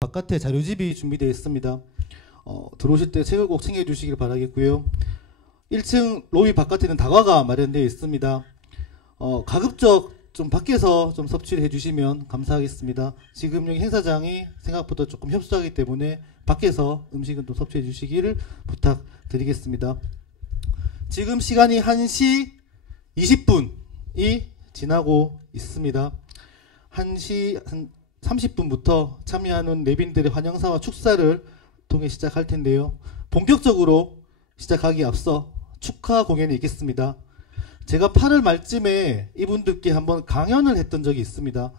바깥에 자료집이 준비되어 있습니다. 들어오실 때 책을 꼭 챙겨주시길 바라겠고요. 1층 로비 바깥에는 다과가 마련되어 있습니다. 가급적 좀 밖에서 좀 섭취를 해주시면 감사하겠습니다. 지금 여기 행사장이 생각보다 조금 협소하기 때문에 밖에서 음식은 좀 섭취해 주시기를 부탁드리겠습니다. 지금 시간이 1시 20분이 지나고 있습니다. 1시 한 30분부터 참여하는 내빈들의 환영사와 축사를 통해 시작할 텐데요. 본격적으로 시작하기에 앞서 축하 공연이 있겠습니다. 제가 8월 말쯤에 이분들께 한번 강연을 했던 적이 있습니다.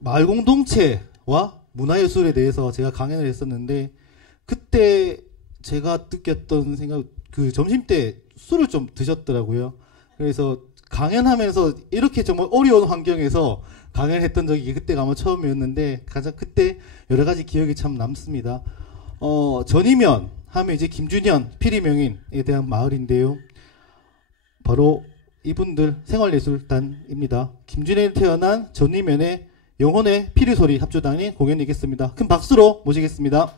마을 공동체와 문화예술에 대해서 제가 강연을 했었는데, 그때 제가 느꼈던 생각, 점심때 술을 좀 드셨더라고요. 그래서 강연하면서 이렇게 정말 어려운 환경에서 강연을 했던 적이 그때가 아마 처음이었는데, 가장 그때 여러 가지 기억이 참 남습니다. 전이면 하면 이제 김준현 피리명인에 대한 마을인데요. 바로 이분들 생활예술단입니다. 김준현에 태어난 전이면의 영혼의 피리소리 합주단이 공연이 있겠습니다. 큰 박수로 모시겠습니다.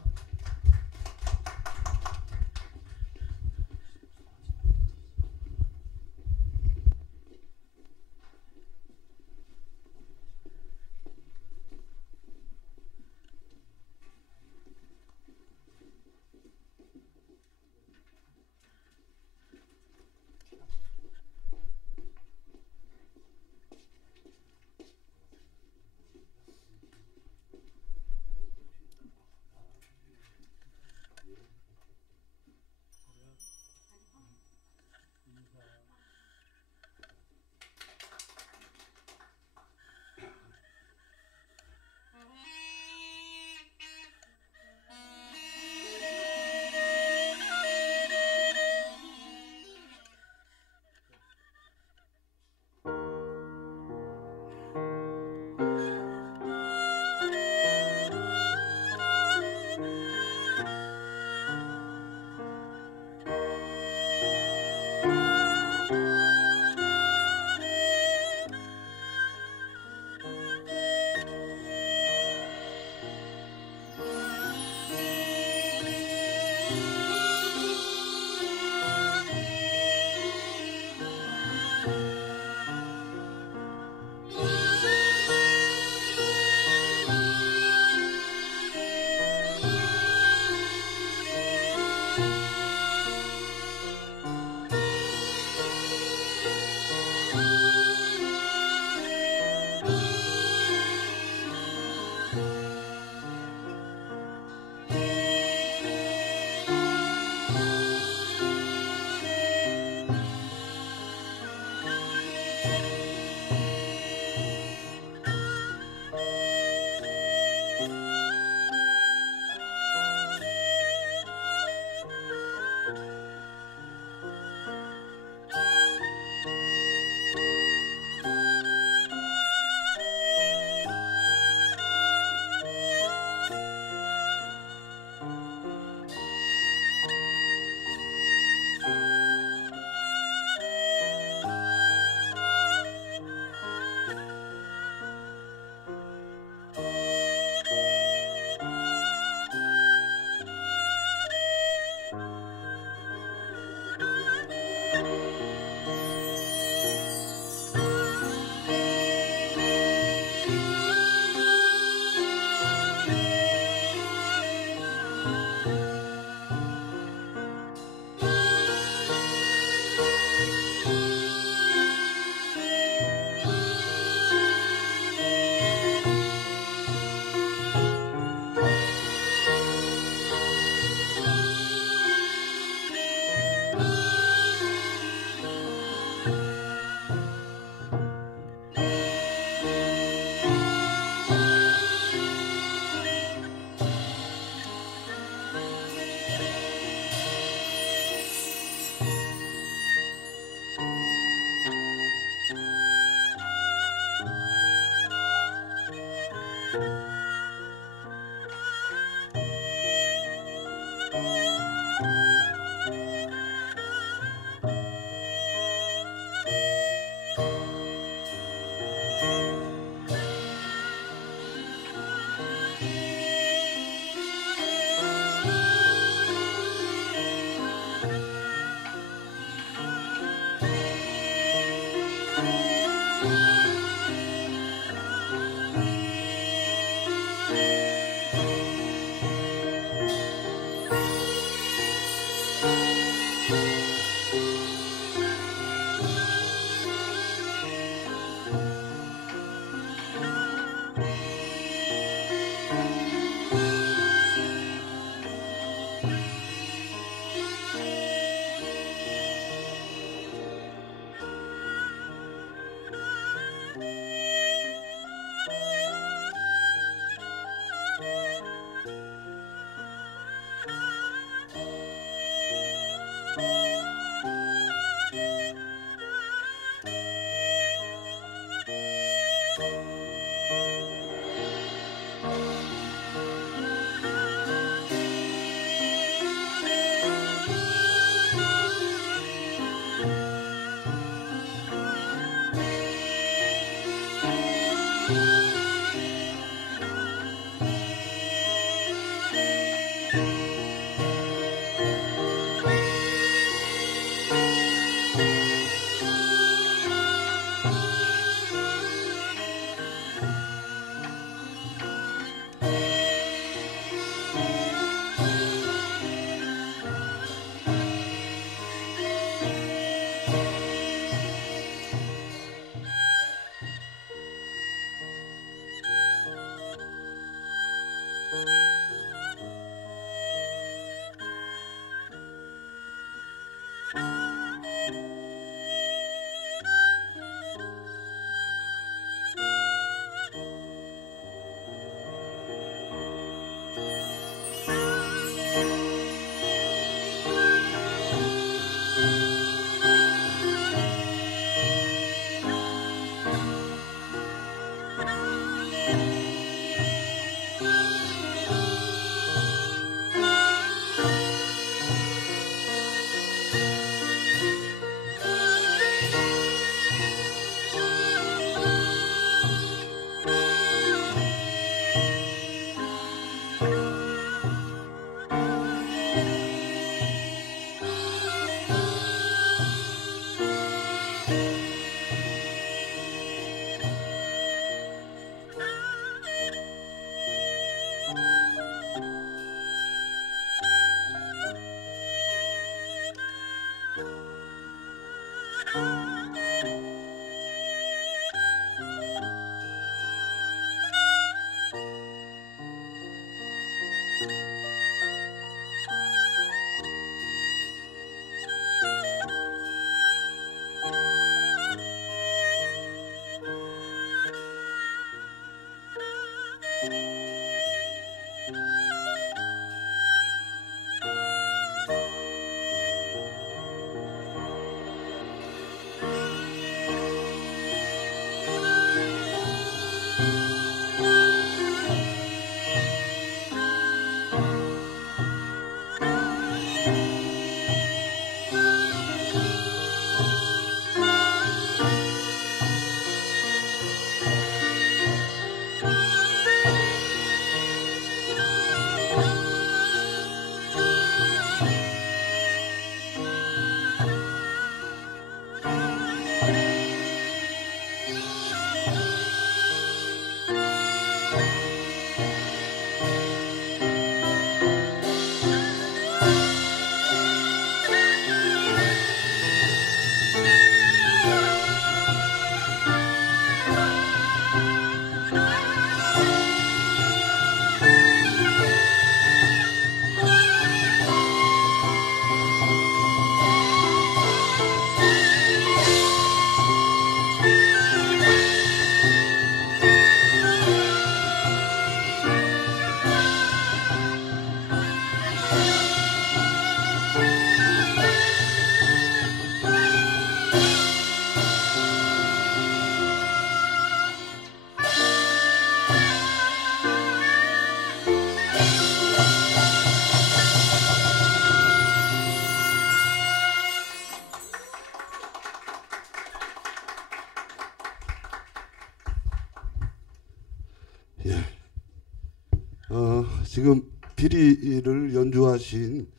지금 비리를 연주하신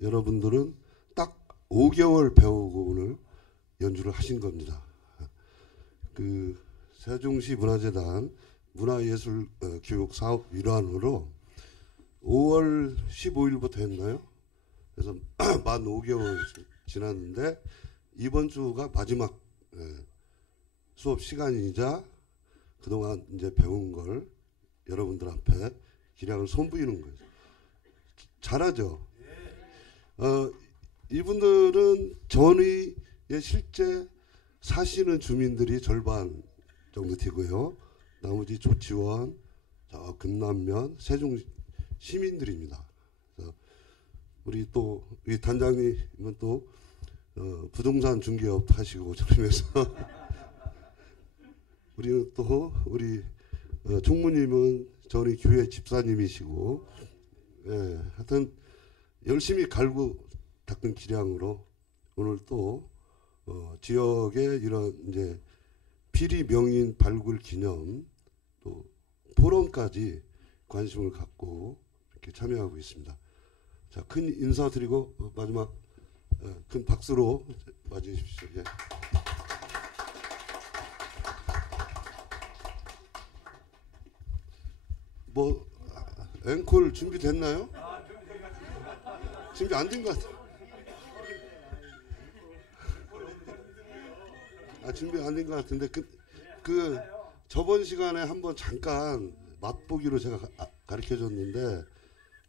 여러분들은 딱 5개월 배우고 오늘 연주를 하신 겁니다. 그 세종시 문화재단 문화예술 교육 사업 일환으로 5월 15일부터 했나요? 그래서 만 5개월 지났는데 이번 주가 마지막 수업 시간이자 그동안 이제 배운 걸 여러분들 앞에 기량을 선보이는 거죠. 잘하죠? 이분들은 전의에 실제 사시는 주민들이 절반 정도 되고요. 나머지 조치원, 저 금남면, 세종 시민들입니다. 그래서 우리 또 이 단장님은 또 부동산 중개업 하시고 저러면서 우리는 또 우리 총무님은 저희 교회 집사님이시고, 예, 하여튼 열심히 갈고 닦은 기량으로 오늘 또 지역의 이런 이제 비리 명인 발굴 기념 또 포럼까지 관심을 갖고 이렇게 참여하고 있습니다. 자, 큰 인사드리고 마지막 큰 박수로 맞이해 주십시오. 예. 뭐 앵콜 준비됐나요? 준비 안 된 것 같아요. 준비 안 된 것 같은데 그 저번 시간에 한번 잠깐 맛보기로 제가 가르쳐줬는데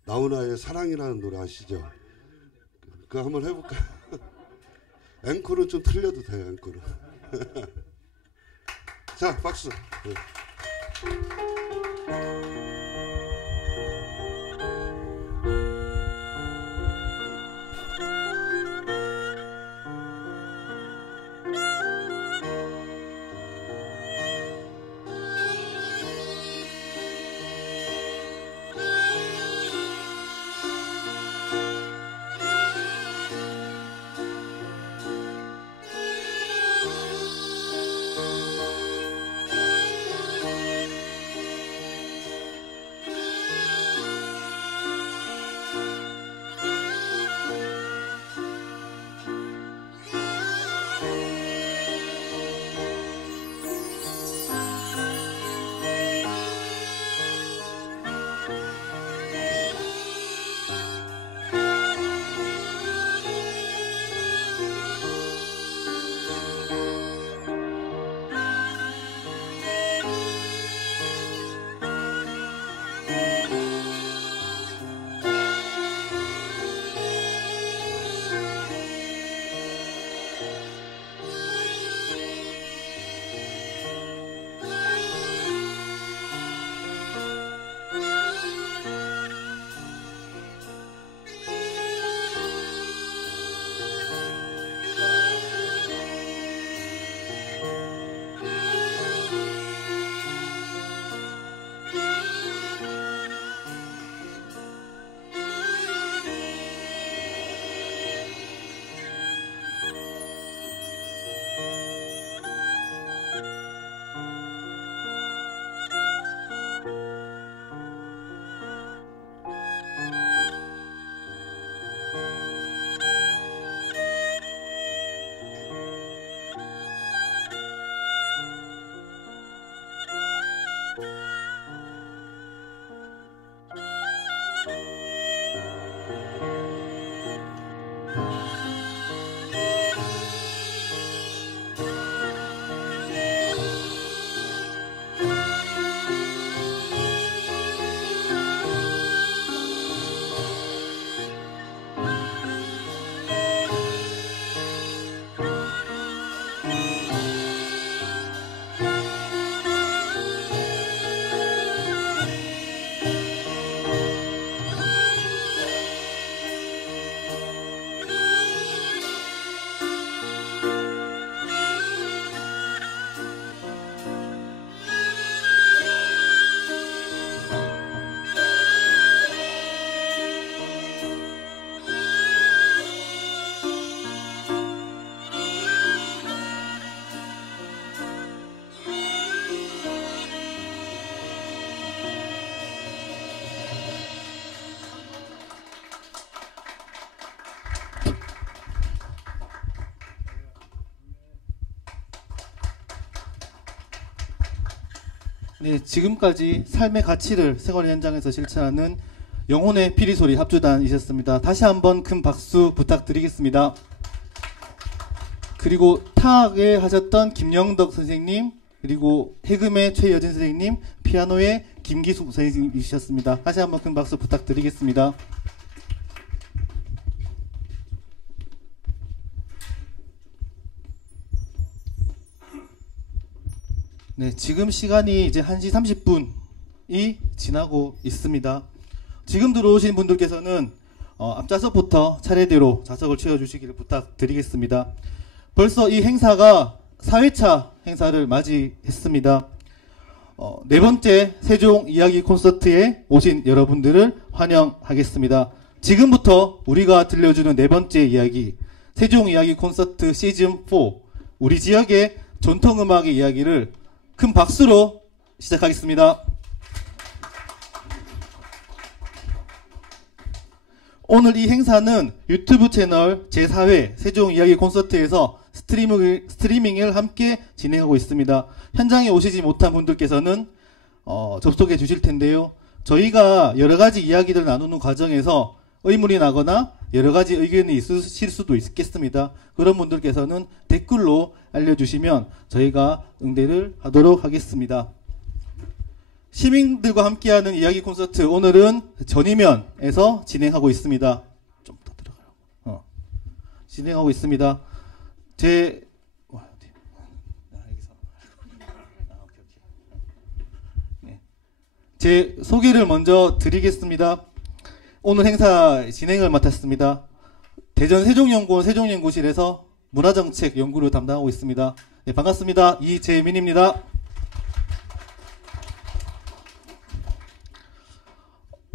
나훈아의 사랑이라는 노래 아시죠? 그거 한번 해볼까요? 앵콜은 좀 틀려도 돼요. 앵콜은. 자, 박수. 네. 네, 지금까지 삶의 가치를 생활 현장에서 실천하는 영혼의 피리소리 합주단이셨습니다. 다시 한번 큰 박수 부탁드리겠습니다. 그리고 타악에 하셨던 김영덕 선생님, 그리고 해금의 최여진 선생님, 피아노의 김기숙 선생님이셨습니다. 다시 한번 큰 박수 부탁드리겠습니다. 네, 지금 시간이 이제 1시 30분이 지나고 있습니다. 지금 들어오신 분들께서는 앞좌석부터 차례대로 좌석을 채워주시기를 부탁드리겠습니다. 벌써 이 행사가 4회차 행사를 맞이했습니다. 네 번째 세종 이야기 콘서트에 오신 여러분들을 환영하겠습니다. 지금부터 우리가 들려주는 네 번째 이야기, 세종 이야기 콘서트 시즌 4, 우리 지역의 전통음악의 이야기를 큰 박수로 시작하겠습니다. 오늘 이 행사는 유튜브 채널 제4회 세종 이야기 콘서트에서 스트리밍을 함께 진행하고 있습니다. 현장에 오시지 못한 분들께서는 접속해 주실 텐데요. 저희가 여러 가지 이야기를 나누는 과정에서 의문이 나거나 여러 가지 의견이 있으실 수도 있겠습니다. 그런 분들께서는 댓글로 알려주시면 저희가 응대를 하도록 하겠습니다. 시민들과 함께하는 이야기 콘서트, 오늘은 전이면에서 진행하고 있습니다. 좀 더 들어가요. 진행하고 있습니다. 제 소개를 먼저 드리겠습니다. 오늘 행사 진행을 맡았습니다. 대전 세종연구원 세종연구실에서 문화정책 연구를 담당하고 있습니다. 네, 반갑습니다. 이재민입니다.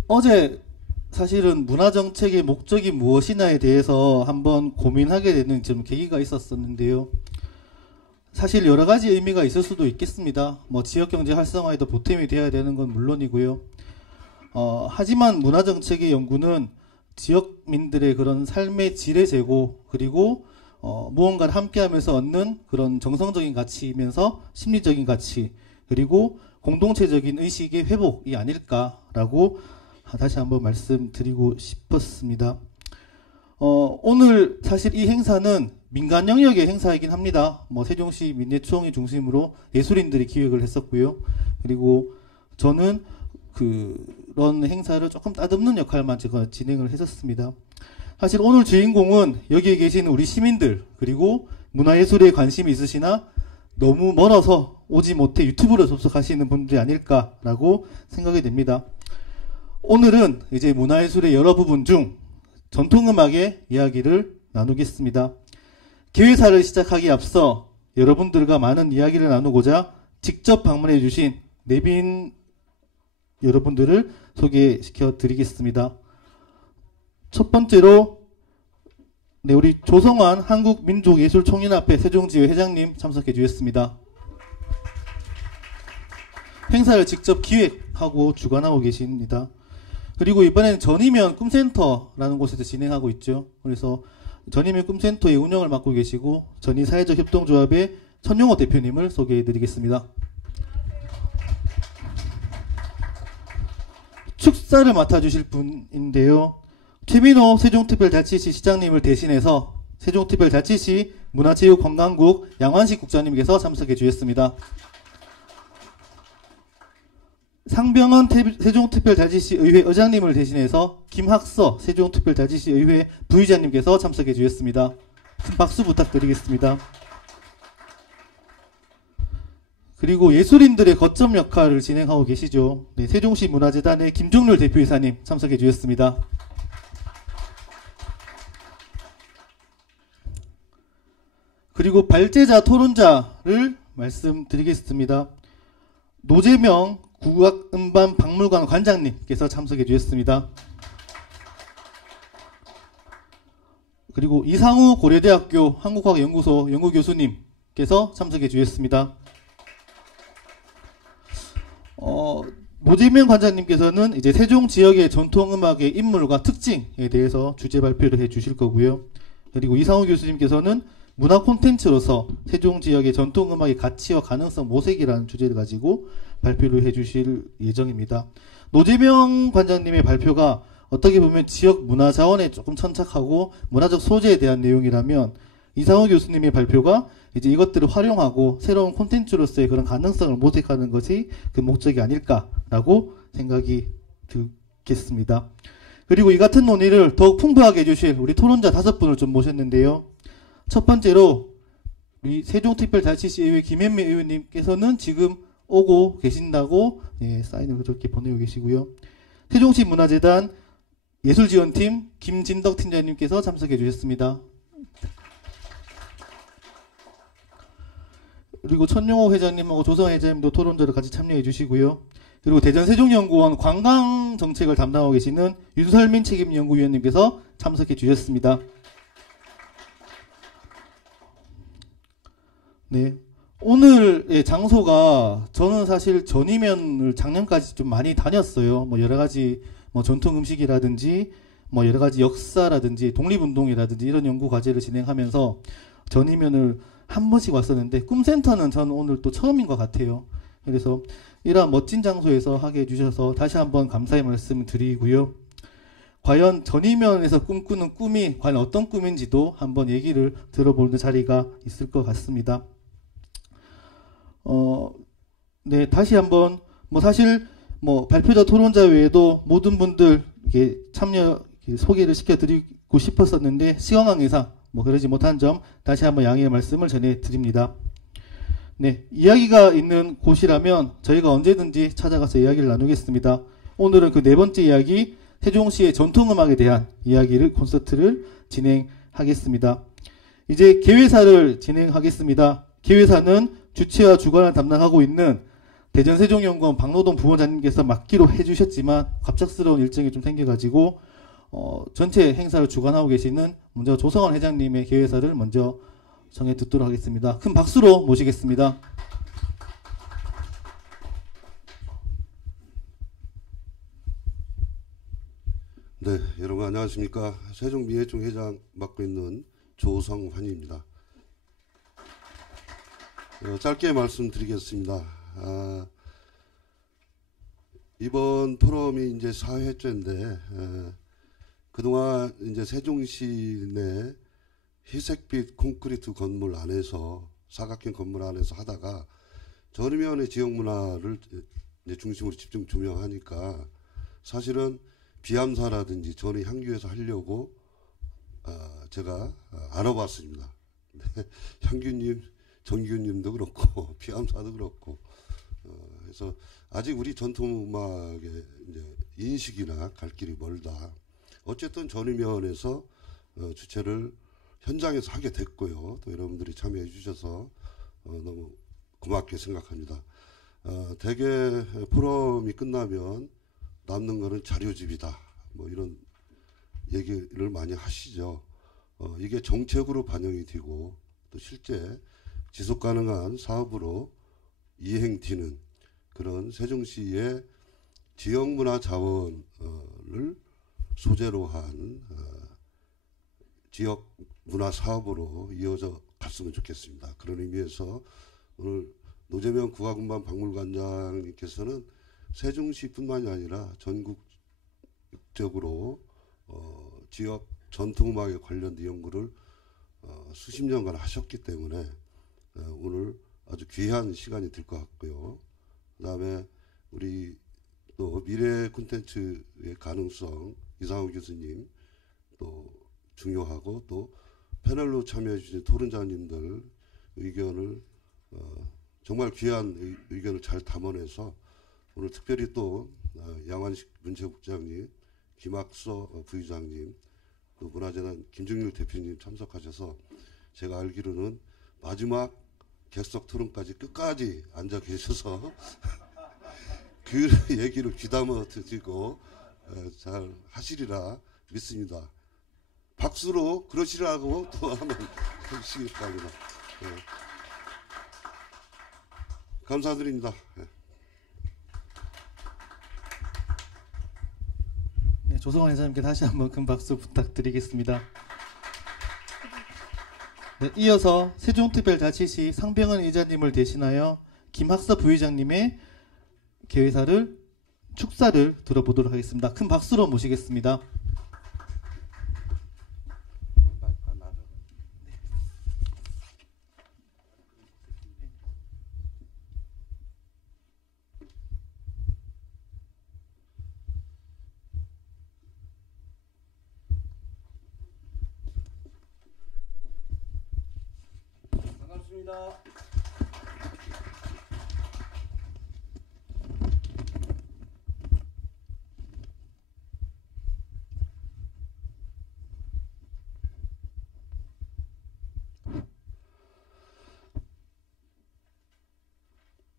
어제 사실은 문화정책의 목적이 무엇이냐에 대해서 한번 고민하게 되는 좀 계기가 있었었는데요. 사실 여러 가지 의미가 있을 수도 있겠습니다. 뭐 지역경제 활성화에도 보탬이 되어야 되는 건 물론이고요. 하지만 문화정책의 연구는 지역민들의 그런 삶의 질의 제고, 그리고 무언가를 함께하면서 얻는 그런 정성적인 가치이면서 심리적인 가치, 그리고 공동체적인 의식의 회복이 아닐까라고 다시 한번 말씀드리고 싶었습니다. 오늘 사실 이 행사는 민간 영역의 행사이긴 합니다. 세종시 민예총회 중심으로 예술인들이 기획을 했었고요. 그리고 저는 그런 행사를 조금 따듬는 역할만 제가 진행을 했었습니다. 사실 오늘 주인공은 여기에 계신 우리 시민들, 그리고 문화예술에 관심이 있으시나 너무 멀어서 오지 못해 유튜브로 접속하시는 분들이 아닐까라고 생각이 됩니다. 오늘은 이제 문화예술의 여러 부분 중 전통음악의 이야기를 나누겠습니다. 개회사를 시작하기에 앞서 여러분들과 많은 이야기를 나누고자 직접 방문해 주신 내빈 여러분들을 소개시켜 드리겠습니다. 첫 번째로 우리 조성환 한국민족예술총연합회 세종지회 회장님 참석해 주셨습니다. 행사를 직접 기획하고 주관하고 계십니다. 그리고 이번에는 전이면 꿈센터라는 곳에서 진행하고 있죠. 그래서 전이면 꿈센터의 운영을 맡고 계시고 전이사회적 협동조합의 천용호 대표님을 소개해 드리겠습니다. 축사를 맡아주실 분인데요. 최민호 세종특별자치시 시장님을 대신해서 세종특별자치시 문화체육관광국 양환식 국장님께서 참석해 주셨습니다. 상병헌 세종특별자치시 의회 의장님을 대신해서 김학서 세종특별자치시 의회 부의장님께서 참석해 주셨습니다. 큰 박수 부탁드리겠습니다. 그리고 예술인들의 거점 역할을 진행하고 계시죠. 네, 세종시 문화재단의 김종률 대표이사님 참석해 주셨습니다. 그리고 발제자 토론자를 말씀드리겠습니다. 노재명 국악음반박물관 관장님께서 참석해 주셨습니다. 그리고 이상우 고려대학교 한국과학연구소 연구교수님께서 참석해 주셨습니다. 노재명 관장님께서는 이제 세종 지역의 전통음악의 인물과 특징에 대해서 주제 발표를 해 주실 거고요. 그리고 이상우 교수님께서는 문화 콘텐츠로서 세종 지역의 전통 음악의 가치와 가능성 모색이라는 주제를 가지고 발표를 해주실 예정입니다. 노재명 관장님의 발표가 어떻게 보면 지역 문화 자원에 조금 천착하고 문화적 소재에 대한 내용이라면 이상호 교수님의 발표가 이제 이것들을 활용하고 새로운 콘텐츠로서의 그런 가능성을 모색하는 것이 그 목적이 아닐까라고 생각이 들겠습니다. 그리고 이 같은 논의를 더욱 풍부하게 해주실 우리 토론자 5분을 좀 모셨는데요. 첫 번째로 우리 세종특별자치시의회 김현미 의원님께서는 지금 오고 계신다고 사인을 그렇게 보내고 계시고요. 세종시 문화재단 예술지원팀 김진덕 팀장님께서 참석해 주셨습니다. 그리고 천용호 회장님하고 조성 회장님도 토론자로 같이 참여해 주시고요. 그리고 대전세종연구원 관광정책을 담당하고 계시는 윤설민 책임연구위원님께서 참석해 주셨습니다. 네, 오늘의 장소가 저는 사실 전이면을 작년까지 좀 많이 다녔어요. 뭐 여러 가지 뭐 전통 음식이라든지 뭐 여러 가지 역사라든지 독립운동이라든지 이런 연구 과제를 진행하면서 전이면을 한 번씩 왔었는데 꿈센터는 저는 오늘 또 처음인 것 같아요. 그래서 이러한 멋진 장소에서 하게 해주셔서 다시 한번 감사의 말씀을 드리고요. 과연 전이면에서 꿈꾸는 꿈이 과연 어떤 꿈인지도 한번 얘기를 들어보는 자리가 있을 것 같습니다. 네, 다시 한번 뭐 사실 뭐 발표자 토론자 외에도 모든 분들 이렇게 참여 소개를 시켜드리고 싶었었는데 시간 관계상 뭐 그러지 못한 점 다시 한번 양해의 말씀을 전해드립니다. 네, 이야기가 있는 곳이라면 저희가 언제든지 찾아가서 이야기를 나누겠습니다. 오늘은 그 네 번째 이야기 세종시의 전통음악에 대한 이야기를 콘서트를 진행하겠습니다. 이제 개회사를 진행하겠습니다. 개회사는 주최와 주관을 담당하고 있는 대전세종연구원 박노동 부원장님께서 맡기로 해주셨지만 갑작스러운 일정이 좀 생겨가지고 전체 행사를 주관하고 계시는 먼저 조성원 회장님의 개회사를 먼저 정해 듣도록 하겠습니다. 큰 박수로 모시겠습니다. 네, 여러분 안녕하십니까. 세종미래총 회장 맡고 있는 조성환입니다. 짧게 말씀드리겠습니다. 이번 포럼이 이제 4회째인데 그동안 이제 세종시 내 회색빛 콘크리트 건물 안에서 사각형 건물 안에서 하다가 전이면의 지역 문화를 이제 중심으로 집중 조명하니까 사실은 비암사라든지 전의 향교에서 하려고 제가 알아봤습니다. 네, 향규님, 정규님도 그렇고 비암사도 그렇고 그래서 아직 우리 전통음악의 이제 인식이나 갈 길이 멀다. 어쨌든 전이면에서 주최를 현장에서 하게 됐고요. 또 여러분들이 참여해 주셔서 너무 고맙게 생각합니다. 대개 포럼이 끝나면 남는 거는 자료집이다. 뭐 이런 얘기를 많이 하시죠. 이게 정책으로 반영이 되고 또 실제 지속 가능한 사업으로 이행되는 그런 세종시의 지역문화 자원을 소재로 한 지역 문화 사업으로 이어져 갔으면 좋겠습니다. 그런 의미에서 오늘 노재명 국가군반 박물관장님께서는 세종시뿐만이 아니라 전국적으로 지역 전통음악에 관련된 연구를 수십 년간 하셨기 때문에 오늘 아주 귀한 시간이 될 것 같고요. 그 다음에 우리 또 미래 콘텐츠의 가능성 이상호 교수님 또 중요하고 또 패널로 참여해 주신 토론자님들 의견을 정말 귀한 의견을 잘 담아내서 오늘 특별히 또 양환식 문체국장님, 김학서 부의장님, 또 문화재단 김정률 대표님 참석하셔서 제가 알기로는 마지막 객석 토론까지 끝까지 앉아 계셔서 그 얘기를 귀담아 드시고 잘 하시리라 믿습니다. 박수로 그러시라고 또 한번 해주시기 바랍니다. 네. 감사드립니다. 네. 네, 조성환 회장님께 다시 한번 큰 박수 부탁드리겠습니다. 네, 이어서 세종특별자치시 상병헌 의장님을 대신하여 김학서 부의장님의 개회사를 축사를 들어보도록 하겠습니다. 큰 박수로 모시겠습니다. 반갑습니다.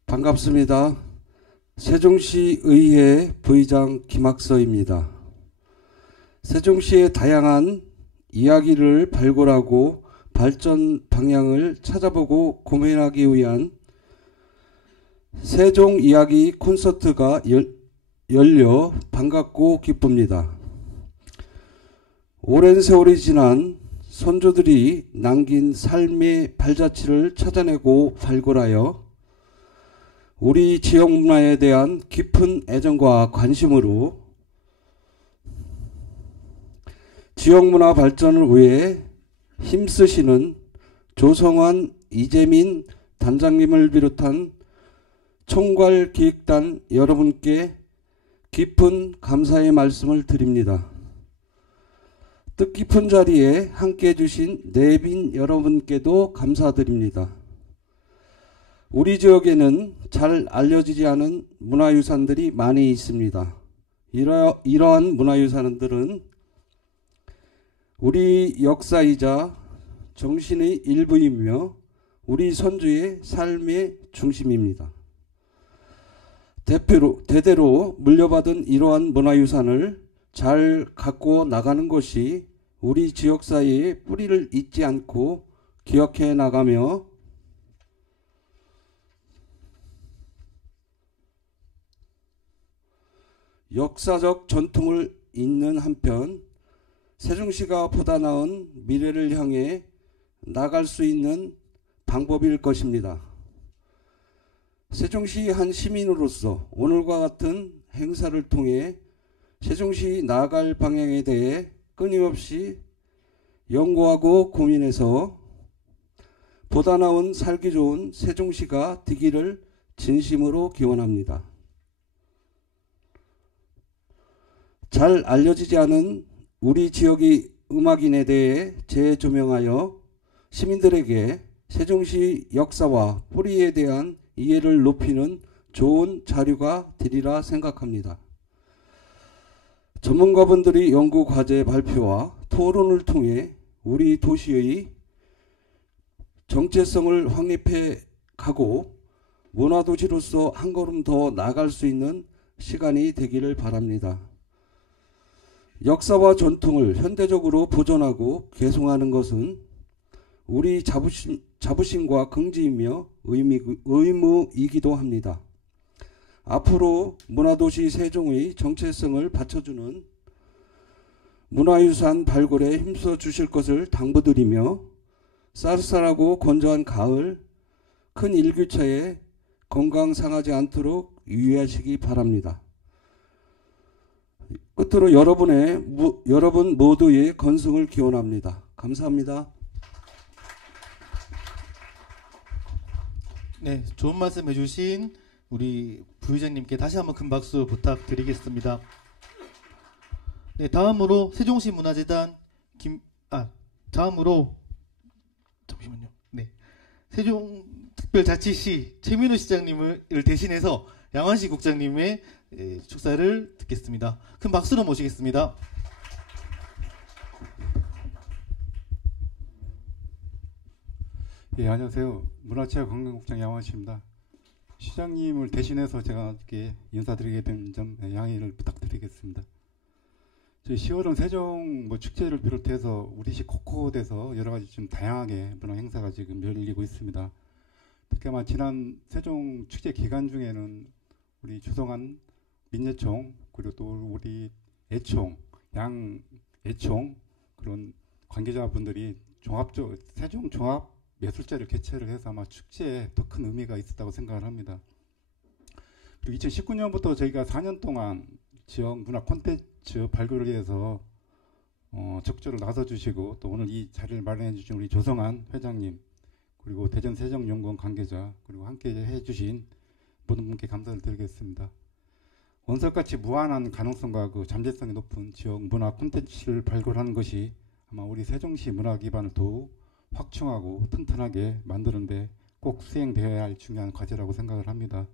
반갑습니다. 세종시의회 부의장 김학서입니다. 세종시의 다양한 이야기를 발굴하고 발전 방향을 찾아보고 고민하기 위한 세종 이야기 콘서트가 열려 반갑고 기쁩니다. 오랜 세월이 지난 선조들이 남긴 삶의 발자취를 찾아내고 발굴하여 우리 지역 문화에 대한 깊은 애정과 관심으로 지역 문화 발전을 위해 힘쓰시는 조성환, 이재민 단장님을 비롯한 총괄기획단 여러분께 깊은 감사의 말씀을 드립니다. 뜻깊은 자리에 함께해 주신 내빈 여러분께도 감사드립니다. 우리 지역에는 잘 알려지지 않은 문화유산들이 많이 있습니다. 이러한 문화유산들은 우리 역사이자 정신의 일부이며 우리 선조의 삶의 중심입니다. 대대로 물려받은 이러한 문화유산을 잘 갖고 나가는 것이 우리 지역사회의 뿌리를 잊지 않고 기억해 나가며 역사적 전통을 잇는 한편 세종시가 보다 나은 미래를 향해 나갈 수 있는 방법일 것입니다. 세종시 한 시민으로서 오늘과 같은 행사를 통해 세종시 나아갈 방향에 대해 끊임없이 연구하고 고민해서 보다 나은 살기 좋은 세종시가 되기를 진심으로 기원합니다. 잘 알려지지 않은 우리 지역의 음악인에 대해 재조명하여 시민들에게 세종시 역사와 뿌리에 대한 이해를 높이는 좋은 자료가 되리라 생각합니다. 전문가분들이 연구 과제 발표와 토론을 통해 우리 도시의 정체성을 확립해 가고 문화도시로서 한 걸음 더 나아갈 수 있는 시간이 되기를 바랍니다. 역사와 전통을 현대적으로 보존하고 개송하는 것은 우리 자부심과 긍지이며 의무이기도 합니다. 앞으로 문화도시 세종의 정체성을 받쳐주는 문화유산 발굴에 힘써 주실 것을 당부드리며 쌀쌀하고 건조한 가을 큰 일교차에 건강 상하지 않도록 유의하시기 바랍니다. 끝으로 여러분 모두의 건승을 기원합니다. 감사합니다. 네, 좋은 말씀 해주신 우리 부의장님께 다시 한번 큰 박수 부탁드리겠습니다. 네, 다음으로 세종시 문화재단 다음으로 잠시만요. 네, 세종특별자치시 최민우 시장님을 대신해서 양환식 국장님의 축사를 듣겠습니다. 큰 박수로 모시겠습니다. 예, 안녕하세요. 문화체육관광국장 양환식입니다. 시장님을 대신해서 제가 이렇게 인사드리게 된 점 양해를 부탁드리겠습니다. 저희 10월은 세종 축제를 비롯해서 우리시 곳곳에서 여러 가지 좀 다양하게 문화 행사가 지금 열리고 있습니다. 특히 아마 지난 세종 축제 기간 중에는 우리 조성한 민예총 그리고 또 우리 애총, 양애총 그런 관계자분들이 세종 종합 예술제를 개최를 해서 아마 축제에 더 큰 의미가 있었다고 생각을 합니다. 그리고 2019년부터 저희가 4년 동안 지역 문화 콘텐츠 발굴을 위해서 적극적으로 나서주시고 또 오늘 이 자리를 마련해 주신 우리 조성한 회장님 그리고 대전세종연구원 관계자 그리고 함께 해주신 모든 분께 감사를 드리겠습니다. 원석같이 무한한 가능성과 그 잠재성이 높은 지역 문화 콘텐츠를 발굴하는 것이 아마 우리 세종시 문화 기반을 더욱 확충하고 튼튼하게 만드는 데 꼭 수행되어야 할 중요한 과제라고 생각을 합니다.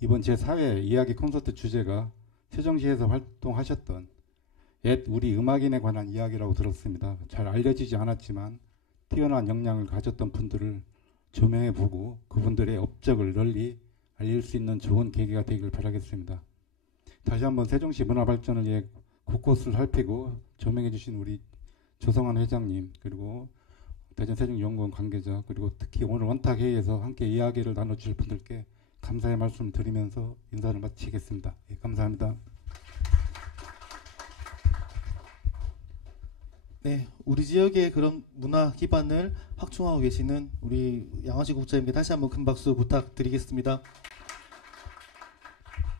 이번 제4회 이야기 콘서트 주제가 세종시에서 활동하셨던 옛 우리 음악인에 관한 이야기라고 들었습니다. 잘 알려지지 않았지만 뛰어난 역량을 가졌던 분들을 조명해보고 그분들의 업적을 널리 알릴 수 있는 좋은 계기가 되길 바라겠습니다. 다시 한번 세종시 문화 발전을 위해 곳곳을 살피고 조명해 주신 우리 조성환 회장님 그리고 대전세종연구원 관계자 그리고 특히 오늘 원탁회의에서 함께 이야기를 나눠주실 분들께 감사의 말씀 드리면서 인사를 마치겠습니다. 예, 감사합니다. 네, 우리 지역의 그런 문화 기반을 확충하고 계시는 우리 양화식 국장님께 다시 한번 큰 박수 부탁드리겠습니다.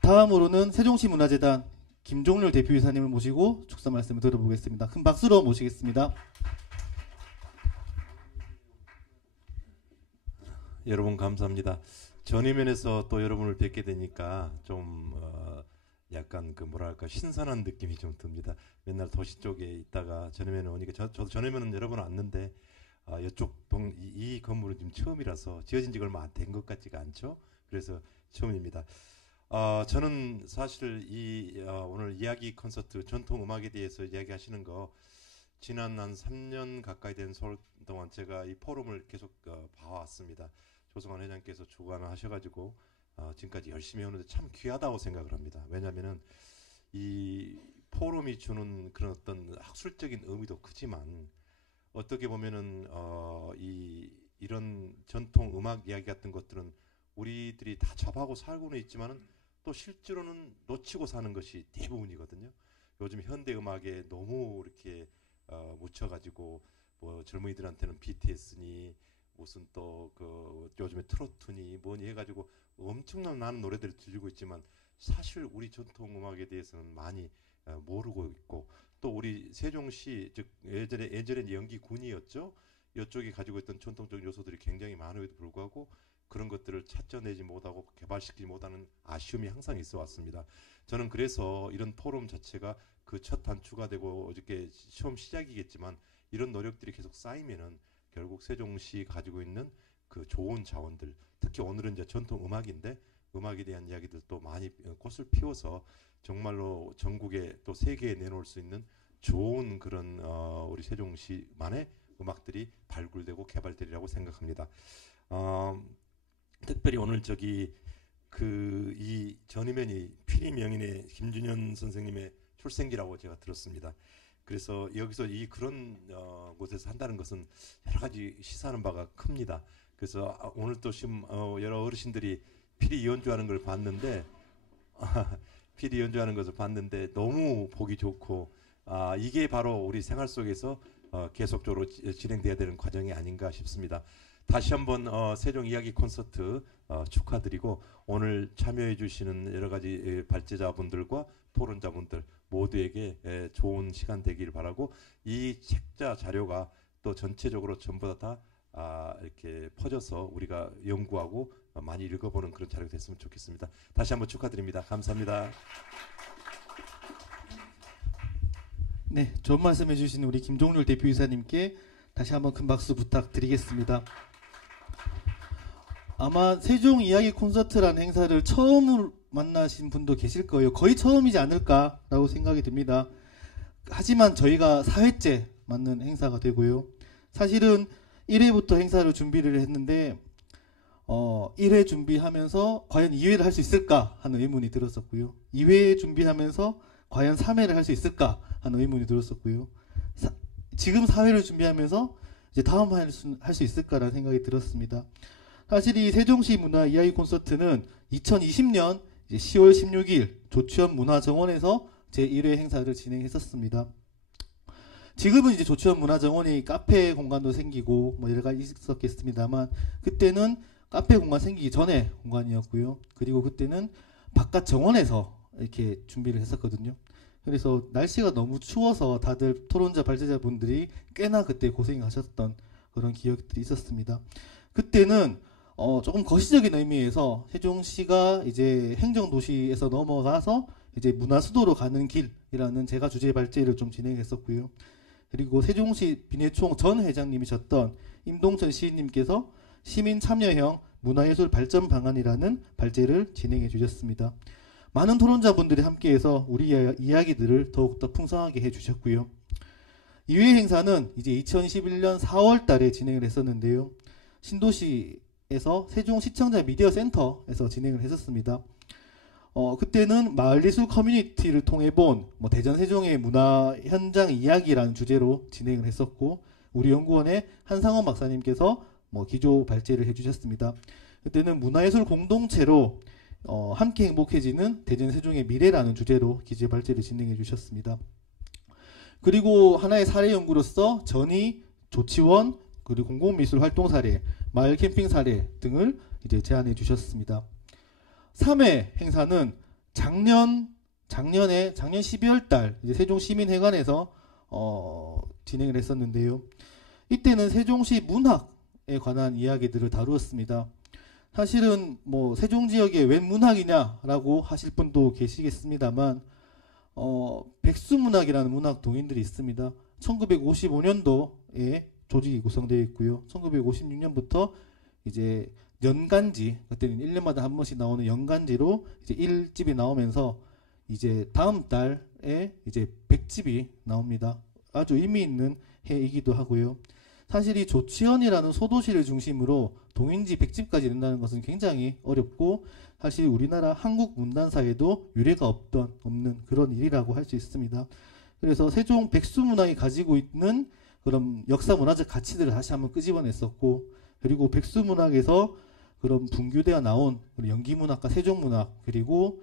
다음으로는 세종시 문화재단 김종률 대표이사님을 모시고 축사 말씀을 들어보겠습니다. 큰 박수로 모시겠습니다. 여러분 감사합니다. 전이면에서 또 여러분을 뵙게 되니까 좀 약간 그 뭐랄까 신선한 느낌이 좀 듭니다. 맨날 도시 쪽에 있다가 전이면에 오니까 저도 전이면은 여러 번 왔는데 이쪽 이 건물은 지금 처음이라서 지어진 지가 얼마 안 된 것 같지가 않죠. 그래서 처음입니다. 저는 사실 오늘 이야기 콘서트 전통 음악에 대해서 이야기하시는 거 지난 한 3년 가까이 된 세월 동안 제가 이 포럼을 계속 봐왔습니다. 조성환 회장께서 주관을 하셔가지고 지금까지 열심히 해오는데 참 귀하다고 생각을 합니다. 왜냐하면은 이 포럼이 주는 그런 어떤 학술적인 의미도 크지만 어떻게 보면은 이런 전통 음악 이야기 같은 것들은 우리들이 다 접하고 살고는 있지만은 또 실제로는 놓치고 사는 것이 대부분이거든요. 요즘 현대 음악에 너무 이렇게 묻혀가지고 뭐 젊은이들한테는 BTS니 무슨 또 그 요즘에 트로트니 뭐니 해가지고 엄청난 많은 노래들을 들리고 있지만 사실 우리 전통 음악에 대해서는 많이 모르고 있고 또 우리 세종시 즉 예전에 연기군이었죠. 이쪽이 가지고 있던 전통적 요소들이 굉장히 많음에도 불구하고 그런 것들을 찾아내지 못하고 개발시키지 못하는 아쉬움이 항상 있어 왔습니다. 저는 그래서 이런 포럼 자체가 그 첫 단추가 되고 어저께 처음 시작이겠지만 이런 노력들이 계속 쌓이면은 결국 세종시 가지고 있는 그 좋은 자원들 특히 오늘은 이제 전통 음악인데 음악에 대한 이야기들도 많이 꽃을 피워서 정말로 전국에 또 세계에 내놓을 수 있는 좋은 그런 우리 세종시만의 음악들이 발굴되고 개발되리라고 생각합니다. 특별히 오늘 이 전이면이 피리 명인의 김준현 선생님의 출생지라고 제가 들었습니다. 그래서 여기서 그런 곳에서 한다는 것은 여러 가지 시사하는 바가 큽니다. 그래서 오늘 또 지금 여러 어르신들이 피리 연주하는 걸 봤는데 피리 연주하는 것을 봤는데 너무 보기 좋고 이게 바로 우리 생활 속에서 계속적으로 진행돼야 되는 과정이 아닌가 싶습니다. 다시 한번 세종 이야기 콘서트 축하드리고 오늘 참여해 주시는 여러 가지 발제자분들과 토론자분들 모두에게 좋은 시간 되길 바라고 이 책자 자료가 또 전체적으로 전부 다 이렇게 퍼져서 우리가 연구하고 많이 읽어보는 그런 자료가 됐으면 좋겠습니다. 다시 한번 축하드립니다. 감사합니다. 네, 좋은 말씀해 주신 우리 김종률 대표이사님께 다시 한번 큰 박수 부탁드리겠습니다. 아마 세종 이야기 콘서트라는 행사를 처음 만나신 분도 계실 거예요. 거의 처음이지 않을까라고 생각이 듭니다. 하지만 저희가 4회째 맞는 행사가 되고요. 사실은 1회부터 행사를 준비를 했는데 1회 준비하면서 과연 2회를 할 수 있을까 하는 의문이 들었었고요. 2회 준비하면서 과연 3회를 할 수 있을까 하는 의문이 들었었고요. 지금 4회를 준비하면서 이제 다음 할 수 있을까라는 생각이 들었습니다. 사실 이 세종시 문화 이야기 콘서트는 2020년 이제 10월 16일 조치원 문화정원에서 제1회 행사를 진행했었습니다. 지금은 이제 조치원 문화정원이 카페 공간도 생기고 뭐 여러 가지 있었겠습니다만 그때는 카페 공간 생기기 전에 공간이었고요. 그리고 그때는 바깥 정원에서 이렇게 준비를 했었거든요. 그래서 날씨가 너무 추워서 다들 토론자 발제자분들이 꽤나 그때 고생하셨던 그런 기억들이 있었습니다. 그때는 조금 거시적인 의미에서 세종시가 이제 행정도시에서 넘어가서 이제 문화수도로 가는 길이라는 제가 주제 발제를 좀 진행했었고요. 그리고 세종시 비례총 전 회장님이셨던 임동천 시인님께서 시민 참여형 문화예술 발전 방안이라는 발제를 진행해 주셨습니다. 많은 토론자분들이 함께해서 우리 이야기들을 더욱더 풍성하게 해주셨고요. 이회 행사는 이제 2021년 4월 달에 진행을 했었는데요. 신도시에서 세종시청자 미디어 센터에서 진행을 했었습니다. 그때는 마을예술 커뮤니티를 통해 본 대전 세종의 문화 현장 이야기라는 주제로 진행을 했었고 우리 연구원의 한상원 박사님께서 기조 발제를 해주셨습니다. 그때는 문화예술 공동체로 함께 행복해지는 대전 세종의 미래라는 주제로 기조 발제를 진행해 주셨습니다. 그리고 하나의 사례 연구로서 전이, 조치원, 그리고 공공미술 활동 사례, 마을 캠핑 사례 등을 이제 제안해 주셨습니다. 3회 행사는 작년 12월 달 이제 세종시민회관에서 진행을 했었는데요. 이때는 세종시 문학에 관한 이야기들을 다루었습니다. 사실은 세종 지역에 웬 문학이냐라고 하실 분도 계시겠습니다만 백수문학이라는 문학 동인들이 있습니다. 1955년도에 조직이 구성되어 있고요. 1956년부터 이제 연간지, 그때는 1년마다 한 번씩 나오는 연간지로 이제 1집이 나오면서 이제 다음 달에 이제 100집이 나옵니다. 아주 의미 있는 해이기도 하고요. 사실 이 조치원이라는 소도시를 중심으로 동인지 100집까지 낸다는 것은 굉장히 어렵고 사실 우리나라 한국 문단사에도 유례가 없는 그런 일이라고 할 수 있습니다. 그래서 세종 백수문학이 가지고 있는 그런 역사문화적 가치들을 다시 한번 끄집어냈었고 그리고 백수문학에서 그런 분규되어 나온 연기문학과 세종문학 그리고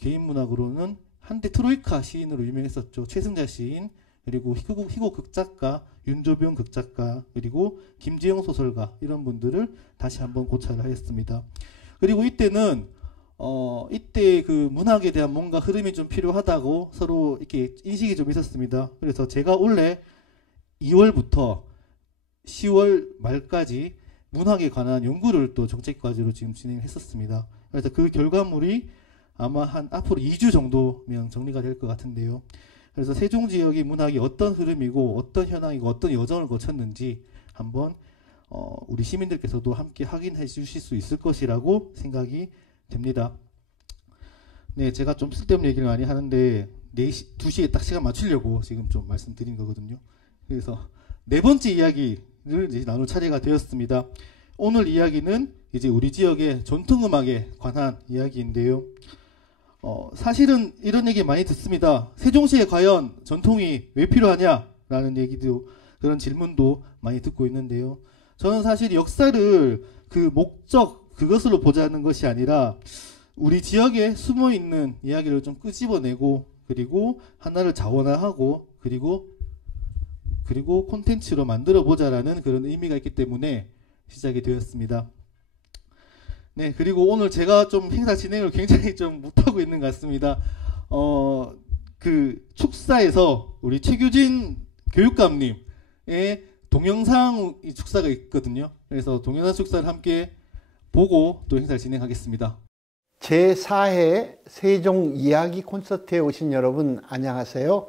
개인문학으로는 한때 트로이카 시인으로 유명했었죠. 최승자 시인 그리고 희곡 극작가 윤조병 극작가 그리고 김지영 소설가 이런 분들을 다시 한번 고찰을 하였습니다. 그리고 이때는 이때 그 문학에 대한 뭔가 흐름이 좀 필요하다고 서로 이렇게 인식이 좀 있었습니다. 그래서 제가 올해 2월부터 10월 말까지 문학에 관한 연구를 또 정책과제로 지금 진행했었습니다. 그래서 그 결과물이 아마 한 앞으로 2주 정도면 정리가 될 것 같은데요. 그래서 세종 지역의 문학이 어떤 흐름이고 어떤 현황이고 어떤 여정을 거쳤는지 한번 우리 시민들께서도 함께 확인해 주실 수 있을 것이라고 생각이 됩니다. 네, 제가 좀 쓸데없는 얘기를 많이 하는데 2시에 딱 시간 맞추려고 지금 좀 말씀드린 거거든요. 그래서 네 번째 이야기를 이제 나눌 차례가 되었습니다. 오늘 이야기는 이제 우리 지역의 전통음악에 관한 이야기인데요. 사실은 이런 얘기 많이 듣습니다. 세종시에 과연 전통이 왜 필요하냐라는 얘기도 그런 질문도 많이 듣고 있는데요. 저는 사실 역사를 그 목적 그것으로 보자는 것이 아니라 우리 지역에 숨어 있는 이야기를 좀 끄집어내고 그리고 하나를 자원화하고 그리고 콘텐츠로 만들어 보자라는 그런 의미가 있기 때문에 시작이 되었습니다. 네, 그리고 오늘 제가 좀 행사 진행을 굉장히 좀 못하고 있는 것 같습니다. 그 축사에서 우리 최규진 교육감님의 동영상 축사가 있거든요. 그래서 동영상 축사를 함께 보고 또 행사를 진행하겠습니다. 제4회 세종 이야기 콘서트에 오신 여러분 안녕하세요.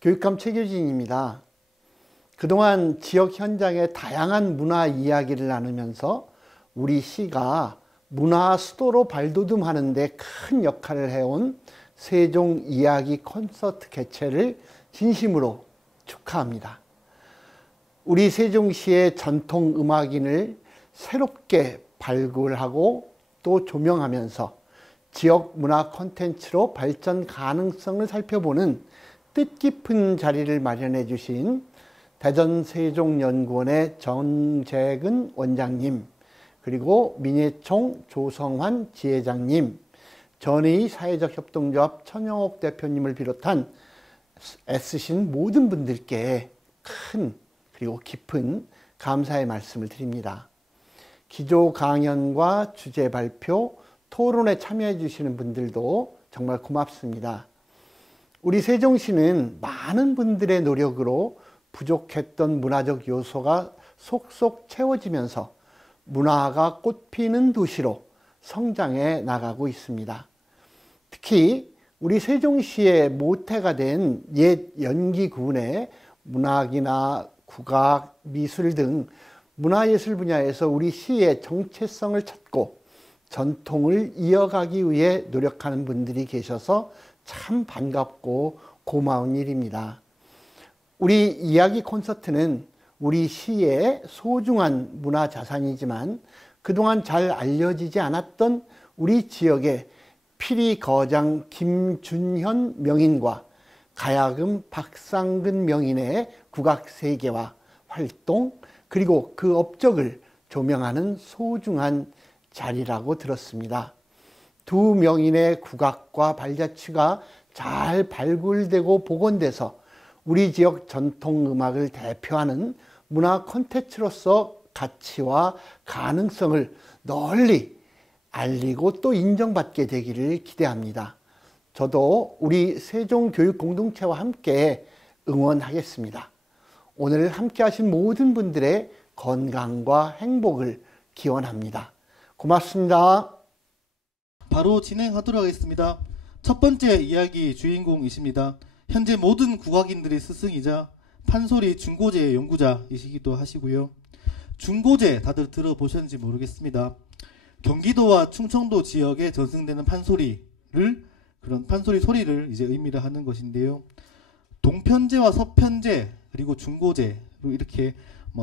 교육감 최규진입니다. 그동안 지역 현장의 다양한 문화 이야기를 나누면서 우리 시가 문화 수도로 발돋움하는 데 큰 역할을 해온 세종 이야기 콘서트 개최를 진심으로 축하합니다. 우리 세종시의 전통 음악인을 새롭게 발굴하고 또 조명하면서 지역 문화 콘텐츠로 발전 가능성을 살펴보는 뜻깊은 자리를 마련해 주신 대전세종연구원의 정재근 원장님, 그리고 민예총 조성환 지회장님, 전의 사회적 협동조합 천영옥 대표님을 비롯한 애쓰신 모든 분들께 큰 그리고 깊은 감사의 말씀을 드립니다. 기조 강연과 주제 발표, 토론에 참여해 주시는 분들도 정말 고맙습니다. 우리 세종시는 많은 분들의 노력으로 부족했던 문화적 요소가 속속 채워지면서 문화가 꽃피는 도시로 성장해 나가고 있습니다. 특히 우리 세종시의 모태가 된 옛 연기군의 문학이나 국악, 미술 등 문화예술 분야에서 우리 시의 정체성을 찾고 전통을 이어가기 위해 노력하는 분들이 계셔서 참 반갑고 고마운 일입니다. 우리 이야기 콘서트는 우리 시의 소중한 문화 자산이지만 그동안 잘 알려지지 않았던 우리 지역의 피리거장 김준현 명인과 가야금 박상근 명인의 국악 세계와 활동 그리고 그 업적을 조명하는 소중한 자리라고 들었습니다. 두 명인의 국악과 발자취가 잘 발굴되고 복원돼서 우리 지역 전통음악을 대표하는 문화 콘텐츠로서 가치와 가능성을 널리 알리고 또 인정받게 되기를 기대합니다. 저도 우리 세종교육공동체와 함께 응원하겠습니다. 오늘 함께 하신 모든 분들의 건강과 행복을 기원합니다. 고맙습니다. 바로 진행하도록 하겠습니다. 첫 번째 이야기 주인공이십니다. 현재 모든 국악인들의 스승이자 판소리 중고제 연구자이시기도 하시고요. 중고제 다들 들어보셨는지 모르겠습니다. 경기도와 충청도 지역에 전승되는 그런 판소리 소리를 이제 의미를 하는 것인데요. 동편제와 서편제 그리고 중고제로 이렇게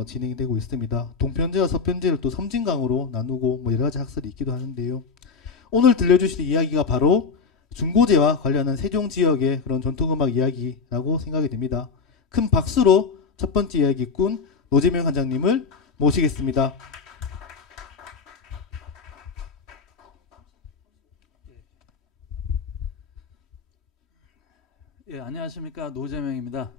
진행이 되고 있습니다. 동편제와 서편제를 또 섬진강으로 나누고 여러 가지 학설이 있기도 하는데요. 오늘 들려주실 이야기가 바로 중고제와 관련한 세종 지역의 그런 전통음악 이야기라고 생각이 됩니다. 큰 박수로 첫 번째 이야기꾼 노재명 관장님을 모시겠습니다. 예, 안녕하십니까, 노재명입니다.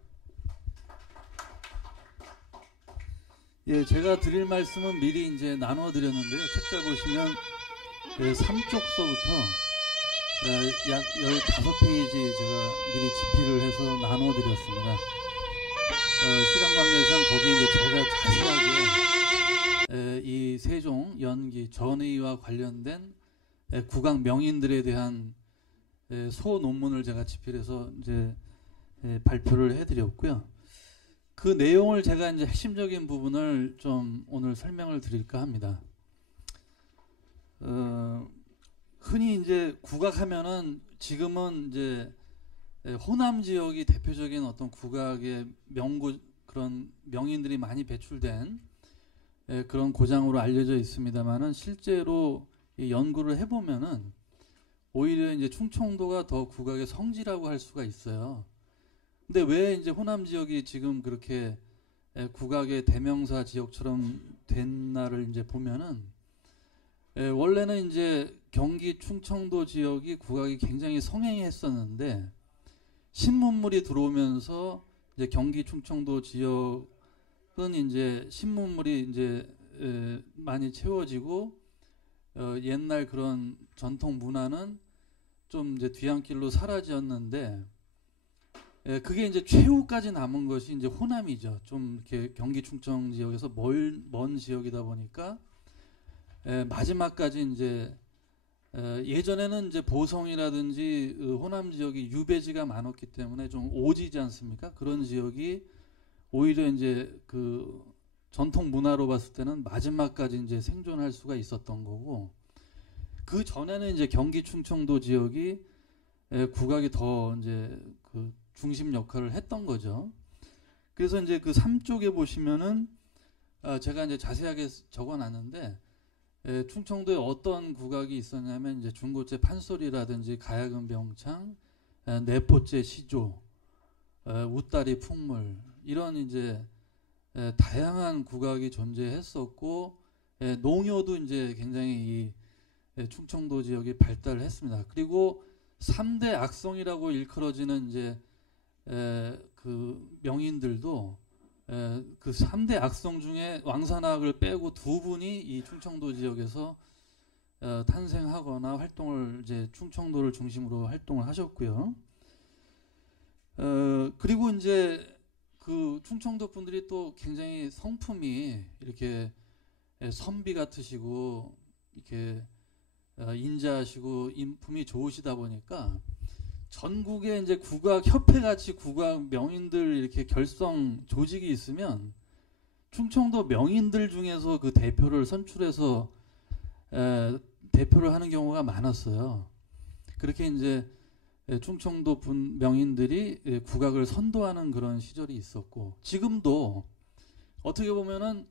예, 제가 드릴 말씀은 미리 이제 나눠 드렸는데요. 책자 보시면 3쪽서부터 약 15페이지 제가 미리 집필을 해서 나눠 드렸습니다. 시간 관계상 거기 이제 제가 자세하게 이 세종 연기 전의와 관련된 국악 명인들에 대한 소 논문을 제가 집필해서 이제 발표를 해드렸고요. 그 내용을 제가 이제 핵심적인 부분을 좀 오늘 설명을 드릴까 합니다. 흔히 이제 국악하면은 지금은 이제 호남 지역이 대표적인 어떤 국악의 그런 명인들이 많이 배출된 그런 고장으로 알려져 있습니다만은 실제로 연구를 해보면은 오히려 이제 충청도가 더 국악의 성지라고 할 수가 있어요. 근데 왜 이제 호남 지역이 지금 그렇게 국악의 대명사 지역처럼 됐나를 이제 보면은 원래는 이제 경기 충청도 지역이 국악이 굉장히 성행했었는데 신문물이 들어오면서 이제 경기 충청도 지역은 이제 신문물이 이제 많이 채워지고 옛날 그런 전통 문화는 좀 이제 뒤안길로 사라졌는데 그게 이제 최후까지 남은 것이 이제 호남이죠. 좀 이렇게 경기 충청 지역에서 먼 지역이다 보니까 마지막까지 이제 예전에는 이제 보성이라든지 호남 지역이 유배지가 많았기 때문에 좀 오지지 않습니까? 그런 지역이 오히려 이제 그 전통 문화로 봤을 때는 마지막까지 이제 생존할 수가 있었던 거고, 그 전에는 이제 경기 충청도 지역이 국악이 더 이제 그 중심 역할을 했던 거죠. 그래서 이제 그 3쪽에 보시면은 제가 이제 자세하게 적어놨는데 충청도에 어떤 국악이 있었냐면 이제 중고제 판소리라든지 가야금 병창, 내포제 시조, 웃다리 풍물 이런 이제 다양한 국악이 존재했었고 농요도 이제 굉장히 이 충청도 지역이 발달을 했습니다. 그리고 3대 악성이라고 일컬어지는 이제 그 명인들도 그 3대 악성 중에 왕산악을 빼고 두 분이 이 충청도 지역에서 탄생하거나 활동을 이제 충청도를 중심으로 활동을 하셨고요. 그리고 이제 그 충청도 분들이 또 굉장히 성품이 이렇게 선비 같으시고 이렇게 인자하시고 인품이 좋으시다 보니까 전국에 이제 국악 협회 같이 국악 명인들 이렇게 결성 조직이 있으면 충청도 명인들 중에서 그 대표를 선출해서 대표를 하는 경우가 많았어요. 그렇게 이제 충청도 분 명인들이 국악을 선도하는 그런 시절이 있었고, 지금도 어떻게 보면은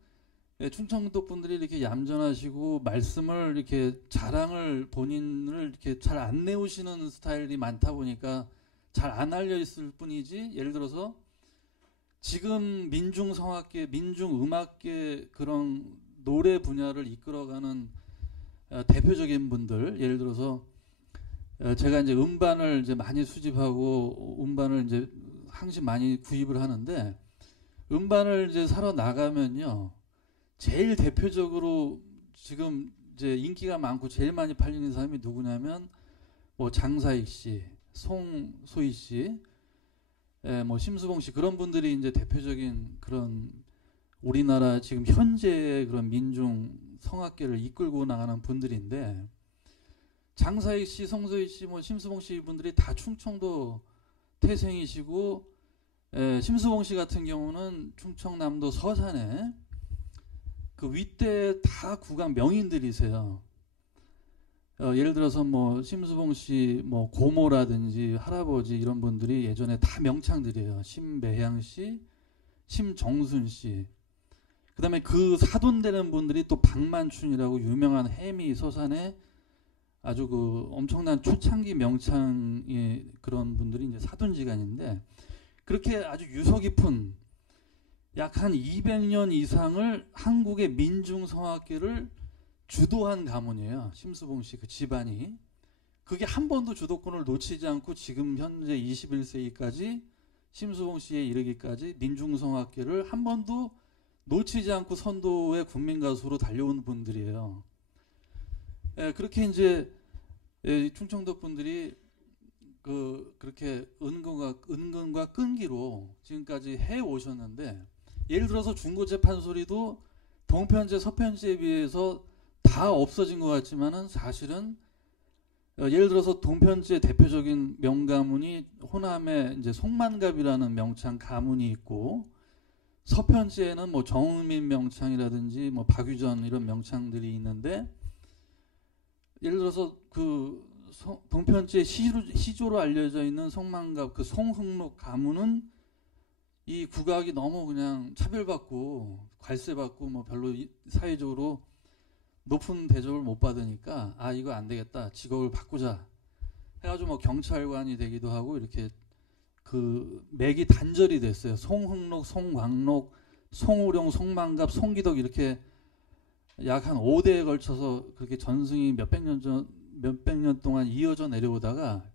충청도 분들이 이렇게 얌전하시고 말씀을 이렇게 자랑을 본인을 이렇게 잘 안 내오시는 스타일이 많다 보니까 잘 안 알려 있을 뿐이지, 예를 들어서 지금 민중성악계, 민중음악계 그런 노래 분야를 이끌어가는 대표적인 분들, 예를 들어서 제가 이제 음반을 이제 많이 수집하고 음반을 이제 항상 많이 구입을 하는데, 음반을 이제 사러 나가면요, 제일 대표적으로 지금 이제 인기가 많고 제일 많이 팔리는 사람이 누구냐면 뭐 장사익 씨, 송소희 씨, 뭐 심수봉 씨, 그런 분들이 이제 대표적인 그런 우리나라 지금 현재의 그런 민중 성악계를 이끌고 나가는 분들인데, 장사익 씨, 송소희 씨, 뭐 심수봉 씨 분들이 다 충청도 태생이시고, 심수봉 씨 같은 경우는 충청남도 서산에 그 윗대 다 국악 명인들이세요. 예를 들어서 뭐 심수봉 씨 뭐 고모라든지 할아버지 이런 분들이 예전에 다 명창들이에요. 심배향 씨, 심정순 씨. 그다음에 그 사돈되는 분들이 또 박만춘이라고 유명한 해미 서산에 아주 그 엄청난 초창기 명창의 그런 분들이 이제 사돈지간인데, 그렇게 아주 유서 깊은 약 한 200년 이상을 한국의 민중성악계를 주도한 가문이에요. 심수봉 씨 그 집안이. 그게 한 번도 주도권을 놓치지 않고 지금 현재 21세기까지 심수봉 씨에 이르기까지 민중성악계를 한 번도 놓치지 않고 선도의 국민가수로 달려온 분들이에요. 그렇게 이제 충청도 분들이 그렇게 은근과 끈기로 지금까지 해 오셨는데, 예를 들어서 중고제 판소리도 동편제, 서편제에 비해서 다 없어진 것 같지만은 사실은 예를 들어서 동편제 대표적인 명가문이 호남에 이제 송만갑이라는 명창 가문이 있고, 서편제에는 뭐 정은민 명창이라든지 뭐 박유전 이런 명창들이 있는데, 예를 들어서 그 동편제 시조로 알려져 있는 송만갑 그 송흥록 가문은 이 국악이 너무 그냥 차별받고 관세받고 뭐 별로 사회적으로 높은 대접을 못 받으니까 아 이거 안 되겠다, 직업을 바꾸자 해가지고 뭐 경찰관이 되기도 하고 이렇게 그 맥이 단절이 됐어요. 송흥록, 송광록, 송우령, 송만갑, 송기덕 이렇게 약 한 5대에 걸쳐서 그렇게 전승이 몇백 년 동안 이어져 내려오다가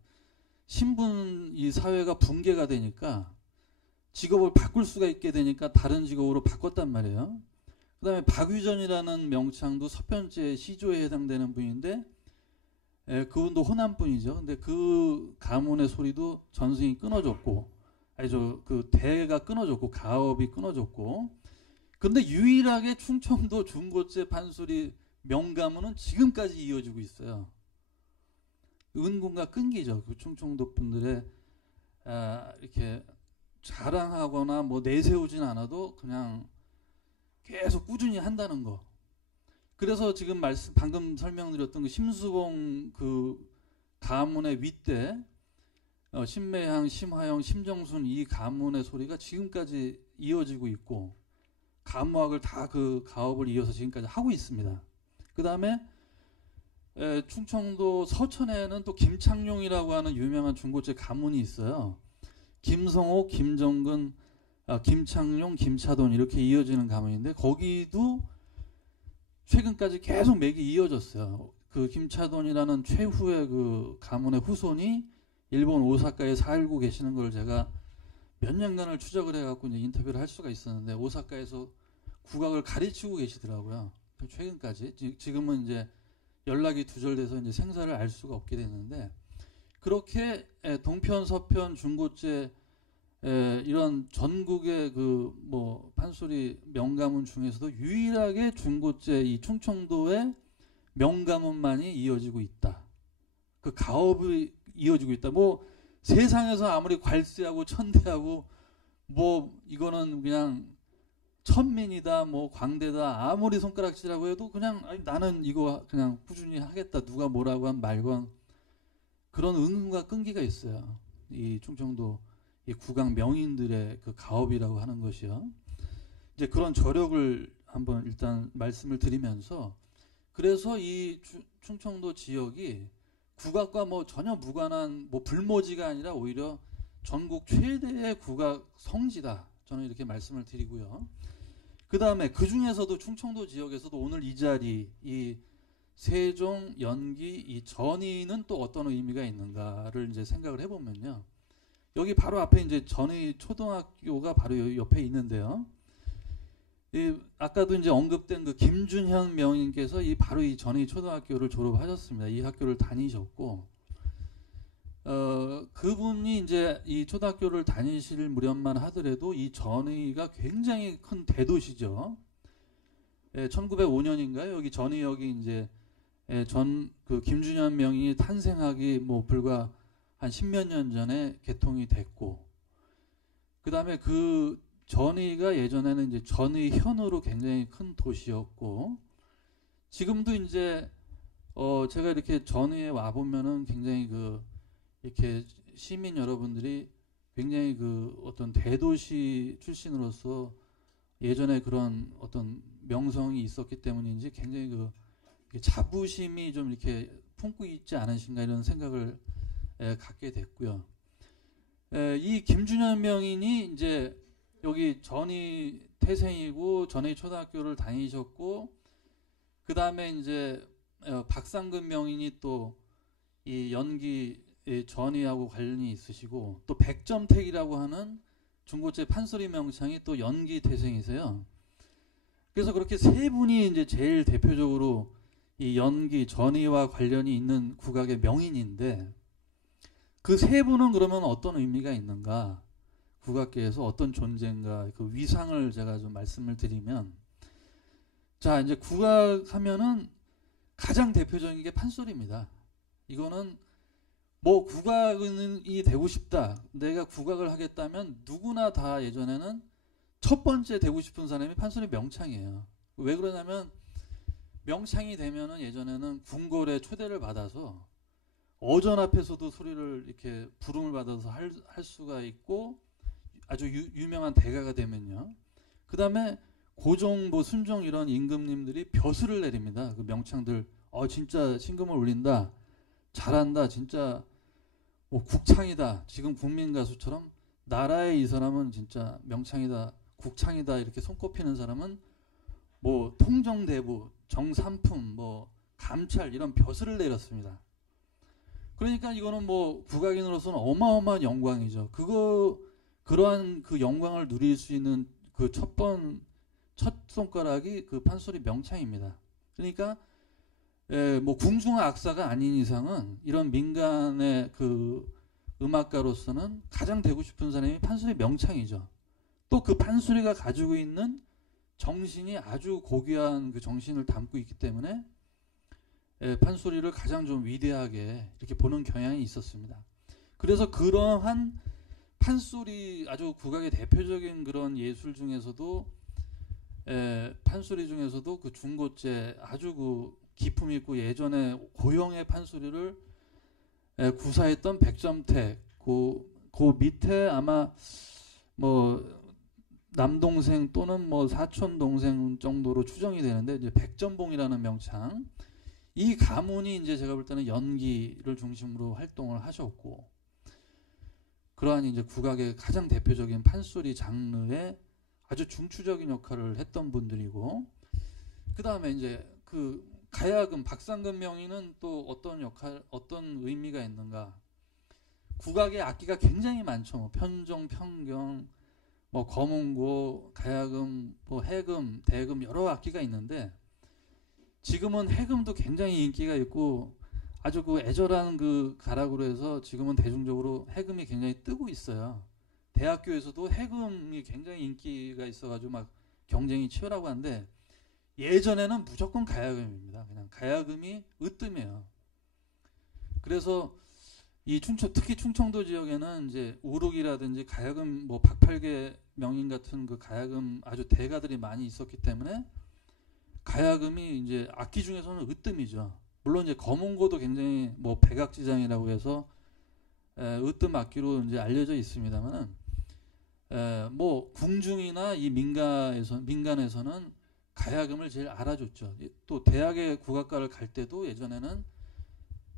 신분 이 사회가 붕괴가 되니까 직업을 바꿀 수가 있게 되니까 다른 직업으로 바꿨단 말이에요. 그 다음에 박유전이라는 명창도 서편제 시조에 해당되는 분인데, 그분도 호남 분이죠. 근데 그 가문의 소리도 전승이 끊어졌고, 그 대가 끊어졌고, 가업이 끊어졌고, 근데 유일하게 충청도 중고제 판소리 명가문은 지금까지 이어지고 있어요. 은군과 끈기죠. 그 충청도 분들의 이렇게 자랑하거나 뭐 내세우진 않아도 그냥 계속 꾸준히 한다는 거. 그래서 지금 방금 설명드렸던 그 심수봉 그 가문의 윗대 심매향, 심화영, 심정순 이 가문의 소리가 지금까지 이어지고 있고, 가무악을 다 그 가업을 이어서 지금까지 하고 있습니다. 그 다음에 충청도 서천에는 또 김창룡이라고 하는 유명한 중고제 가문이 있어요. 김성옥, 김정근, 김창룡, 김차돈 이렇게 이어지는 가문인데, 거기도 최근까지 계속 맥이 이어졌어요. 그 김차돈이라는 최후의 그 가문의 후손이 일본 오사카에 살고 계시는 걸 제가 몇 년간을 추적을 해갖고 이제 인터뷰를 할 수가 있었는데 오사카에서 국악을 가르치고 계시더라고요. 최근까지. 지금은 이제 연락이 두절돼서 이제 생사를 알 수가 없게 됐는데 그렇게 동편, 서편, 중고제 이런 전국의 그 뭐 판소리 명가문 중에서도 유일하게 중고제 이 충청도의 명가문만이 이어지고 있다. 그 가업이 이어지고 있다. 뭐 세상에서 아무리 괄세하고 천대하고 뭐 이거는 그냥 천민이다 뭐 광대다 아무리 손가락질하고 해도 그냥 아니, 나는 이거 그냥 꾸준히 하겠다. 누가 뭐라고 한 말건 그런 은근과 끈기가 있어요. 이 충청도 이 국악 명인들의 그 가업이라고 하는 것이요. 이제 그런 저력을 한번 일단 말씀을 드리면서 그래서 이 충청도 지역이 국악과 뭐 전혀 무관한 뭐 불모지가 아니라 오히려 전국 최대의 국악 성지다. 저는 이렇게 말씀을 드리고요. 그 다음에 그 중에서도 충청도 지역에서도 오늘 이 자리 이 세종, 연기, 이 전의는 또 어떤 의미가 있는가를 이제 생각을 해보면요. 여기 바로 앞에 이제 전의 초등학교가 바로 옆에 있는데요. 아까도 이제 언급된 그 김준현 명인께서 바로 이 전의 초등학교를 졸업하셨습니다. 이 학교를 다니셨고, 그분이 이제 이 초등학교를 다니실 무렵만 하더라도 이 전의가 굉장히 큰 대도시죠. 1905년인가요? 여기 전의역이 이제 그 김준현 명인이 탄생하기 뭐 불과 한 10몇 년 전에 개통이 됐고, 그 다음에 그 전의가 예전에는 이제 전의현으로 굉장히 큰 도시였고, 지금도 이제 제가 이렇게 전의에 와 보면은 굉장히 이렇게 시민 여러분들이 굉장히 어떤 대도시 출신으로서 예전에 그런 어떤 명성이 있었기 때문인지 굉장히 자부심이 좀 이렇게 품고 있지 않으신가 이런 생각을 갖게 됐고요. 이 김준현 명인이 이제 여기 전의 태생이고 전의 초등학교를 다니셨고, 그 다음에 이제 박상근 명인이 또 이 연기 전의하고 관련이 있으시고, 또 백점택이라고 하는 중고제 판소리 명창이 또 연기 태생이세요. 그래서 그렇게 세 분이 이제 제일 대표적으로 이 연기 전의와 관련이 있는 국악의 명인인데, 그 세 분은 그러면 어떤 의미가 있는가? 국악계에서 어떤 존재인가? 그 위상을 제가 좀 말씀을 드리면, 자, 이제 국악 하면은 가장 대표적인 게 판소리입니다. 이거는 뭐 국악이 되고 싶다. 내가 국악을 하겠다면 누구나 다 예전에는 첫 번째 되고 싶은 사람이 판소리 명창이에요. 왜 그러냐면 명창이 되면은 예전에는 궁궐에 초대를 받아서 어전 앞에서도 소리를 이렇게 부름을 받아서 할 수가 있고, 아주 유명한 대가가 되면요. 그 다음에 고종, 뭐 순종 이런 임금님들이 벼슬을 내립니다. 그 명창들, 진짜 신금을 울린다, 잘한다, 진짜 뭐 국창이다. 지금 국민 가수처럼 나라의 이 사람은 진짜 명창이다, 국창이다 이렇게 손꼽히는 사람은 뭐 통정대부, 정삼품, 뭐 감찰 이런 벼슬을 내렸습니다. 그러니까 이거는 뭐 국악인으로서는 어마어마한 영광이죠. 그러한 그 영광을 누릴 수 있는 그 첫 손가락이 그 판소리 명창입니다. 그러니까 뭐 궁중의 악사가 아닌 이상은 이런 민간의 그 음악가로서는 가장 되고 싶은 사람이 판소리 명창이죠. 또 그 판소리가 가지고 있는 정신이 아주 고귀한 그 정신을 담고 있기 때문에 판소리를 가장 좀 위대하게 이렇게 보는 경향이 있었습니다. 그래서 그러한 판소리, 아주 국악의 대표적인 그런 예술 중에서도 판소리 중에서도 그 중고제 아주 그 기품 있고 예전에 고영의 판소리를 구사했던 백점택, 그 밑에 아마 뭐 남동생 또는 뭐 사촌 동생 정도로 추정이 되는데, 이제 백점봉이라는 명창, 이 가문이 이제 제가 볼 때는 연기를 중심으로 활동을 하셨고, 그러한 이제 국악의 가장 대표적인 판소리 장르에 아주 중추적인 역할을 했던 분들이고, 그 다음에 이제 그 가야금 박상근 명인은 또 어떤 의미가 있는가? 국악의 악기가 굉장히 많죠. 뭐 편종, 평경, 뭐 거문고, 가야금, 뭐 해금, 대금 여러 악기가 있는데 지금은 해금도 굉장히 인기가 있고 아주 그 애절한 그 가락으로 해서 지금은 대중적으로 해금이 굉장히 뜨고 있어요. 대학교에서도 해금이 굉장히 인기가 있어가지고 막 경쟁이 치열하고 한데 예전에는 무조건 가야금입니다. 그냥 가야금이 으뜸이에요. 그래서 이 특히 충청도 지역에는 이제 우륵이라든지 가야금 뭐 박팔계 명인 같은 그 가야금 아주 대가들이 많이 있었기 때문에 가야금이 이제 악기 중에서는 으뜸이죠. 물론 이제 거문고도 굉장히 뭐 백악지장이라고 해서 으뜸 악기로 이제 알려져 있습니다만은 뭐 궁중이나 이 민간에서는 가야금을 제일 알아줬죠. 또 대학의 국악과를 갈 때도 예전에는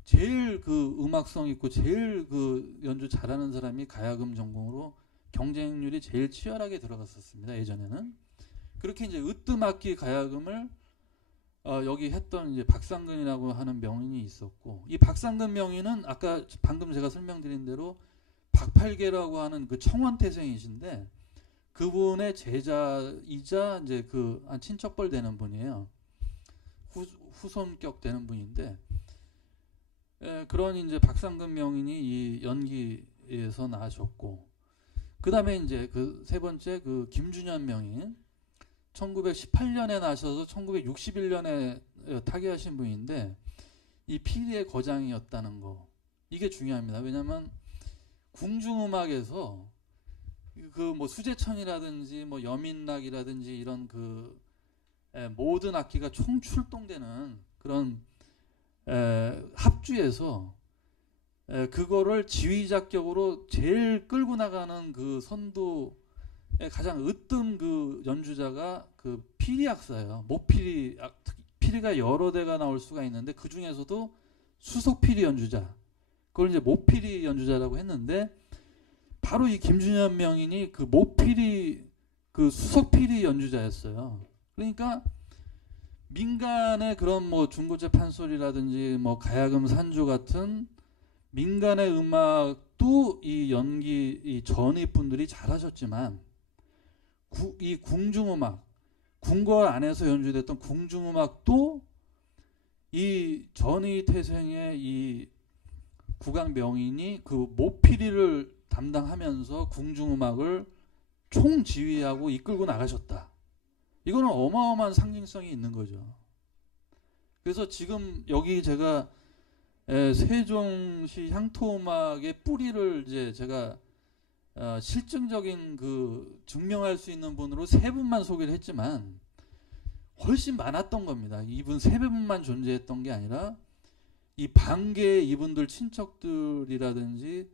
제일 그 음악성 있고 제일 그 연주 잘하는 사람이 가야금 전공으로 경쟁률이 제일 치열하게 들어갔었습니다. 예전에는. 그렇게 이제 으뜸악기 가야금을 여기 했던 이제 박상근이라고 하는 명인이 있었고, 이 박상근 명인은 아까 방금 제가 설명드린 대로 박팔계라고 하는 그 청원태생이신데 그분의 제자이자 이제 그 한 친척벌 되는 분이에요. 후손격 되는 분인데 그런 이제 박상근 명인이 이 연기에서 나셨고, 그 다음에 이제 그 세 번째 그 김준현 명인 1918년에 나셔서 1961년에 타계하신 분인데 이 피리의 거장이었다는 거, 이게 중요합니다. 왜냐하면 궁중음악에서 그 뭐 수제천이라든지 뭐 여민락이라든지 이런 그 모든 악기가 총 출동되는 그런 합주에서 그거를 지휘자격으로 제일 끌고 나가는 그 선도 가장 으뜸 그 연주자가 그 피리악사예요. 목피리, 피리가 여러 대가 나올 수가 있는데 그 중에서도 수석피리 연주자, 그걸 이제 목피리 연주자라고 했는데 바로 이 김준현 명인이 그 목피리 그 수석피리 연주자였어요. 그러니까 민간의 그런 뭐 중고제 판소리라든지 뭐 가야금 산조 같은 민간의 음악도 이 연기 이 전위 분들이 잘하셨지만 이 궁중음악, 궁궐 안에서 연주됐던 궁중음악도 이 전위 태생의 이 국악 명인이 그 모피리를 담당하면서 궁중음악을 총지휘하고 이끌고 나가셨다. 이거는 어마어마한 상징성이 있는 거죠. 그래서 지금 여기 제가 세종시 향토음악의 뿌리를 이제 제가 실증적인 그 증명할 수 있는 분으로 세 분만 소개를 했지만 훨씬 많았던 겁니다. 이분 세 분만 존재했던 게 아니라 이 반계의 이분들 친척들이라든지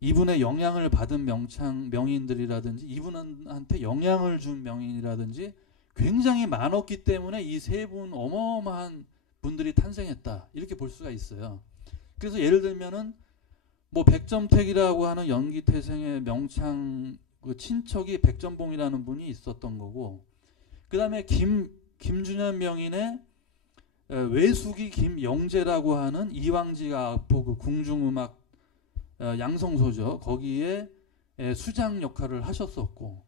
이분의 영향을 받은 명인들이라든지 이분한테 영향을 준 명인이라든지 굉장히 많았기 때문에 이 세 분 어마어마한 분들이 탄생했다, 이렇게 볼 수가 있어요. 그래서 예를 들면은 뭐 백점택이라고 하는 연기태생의 명창 그 친척이 백점봉이라는 분이 있었던 거고, 그 다음에 김준현 명인의 외숙이 김영재라고 하는 이왕지가 악보 그 궁중음악 양성소죠. 거기에 수장 역할을 하셨었고,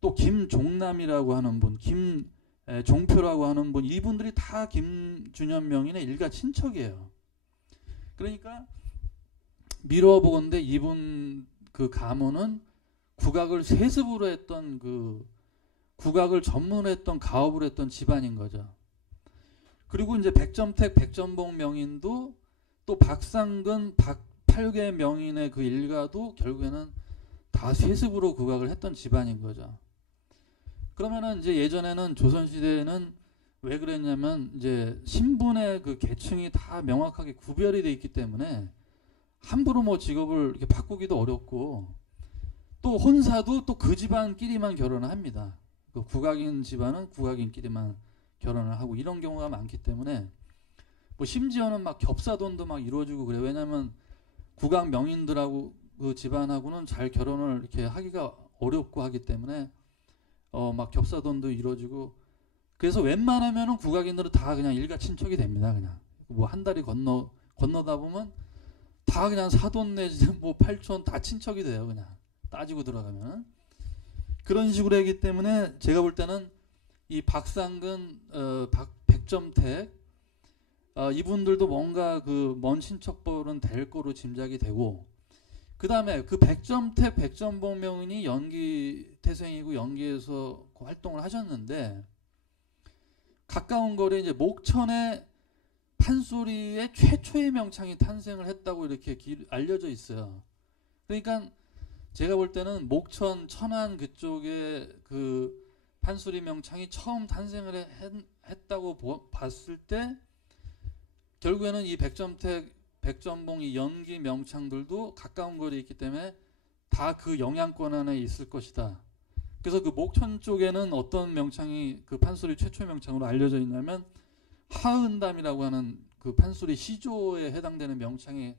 또 김종남이라고 하는 분, 김종표라고 하는 분, 이분들이 다 김준현 명인의 일가 친척이에요. 그러니까 미뤄보건대 이분 그 가문은 국악을 세습으로 했던 그 국악을 전문했던 가업을 했던 집안인 거죠. 그리고 이제 백점택, 백점봉 명인도 또 박상근, 박팔계 명인의 그 일가도 결국에는 다 세습으로 국악을 했던 집안인 거죠. 그러면은 이제 예전에는 조선시대에는 왜 그랬냐면 이제 신분의 그 계층이 다 명확하게 구별이 돼 있기 때문에 함부로 뭐 직업을 이렇게 바꾸기도 어렵고, 또 혼사도 또 그 집안끼리만 결혼을 합니다. 그 국악인 집안은 국악인끼리만 결혼을 하고 이런 경우가 많기 때문에 뭐 심지어는 막 겹사돈도 막 이루어지고 그래요. 왜냐하면 국악 명인들하고 그 집안하고는 잘 결혼을 이렇게 하기가 어렵고 하기 때문에 막 겹사돈도 이루어지고, 그래서 웬만하면은 국악인들은 다 그냥 일가 친척이 됩니다. 그냥 뭐 한 다리 건너다 보면 다 그냥 사돈 내지 뭐 팔촌 다 친척이 돼요. 그냥 따지고 들어가면 그런 식으로 하기 때문에 제가 볼 때는 이 박상근, 백점택 이분들도 뭔가 그 먼 친척벌은 될 거로 짐작이 되고, 그 다음에 그 백점택, 백점봉 명인이 연기 태생이고 연기에서 그 활동을 하셨는데, 가까운 거리에 이제 목천의 판소리의 최초의 명창이 탄생을 했다고 이렇게 알려져 있어요. 그러니까 제가 볼 때는 목천, 천안 그쪽에 그 판소리 명창이 처음 탄생을 했다고 봤을 때, 결국에는 이 백점택, 백점봉 이 연기 명창들도 가까운 거리에 있기 때문에 다 그 영향권 안에 있을 것이다. 그래서 그 목천 쪽에는 어떤 명창이 그 판소리 최초의 명창으로 알려져 있냐면 하은담이라고 하는 그 판소리 시조에 해당되는 명창이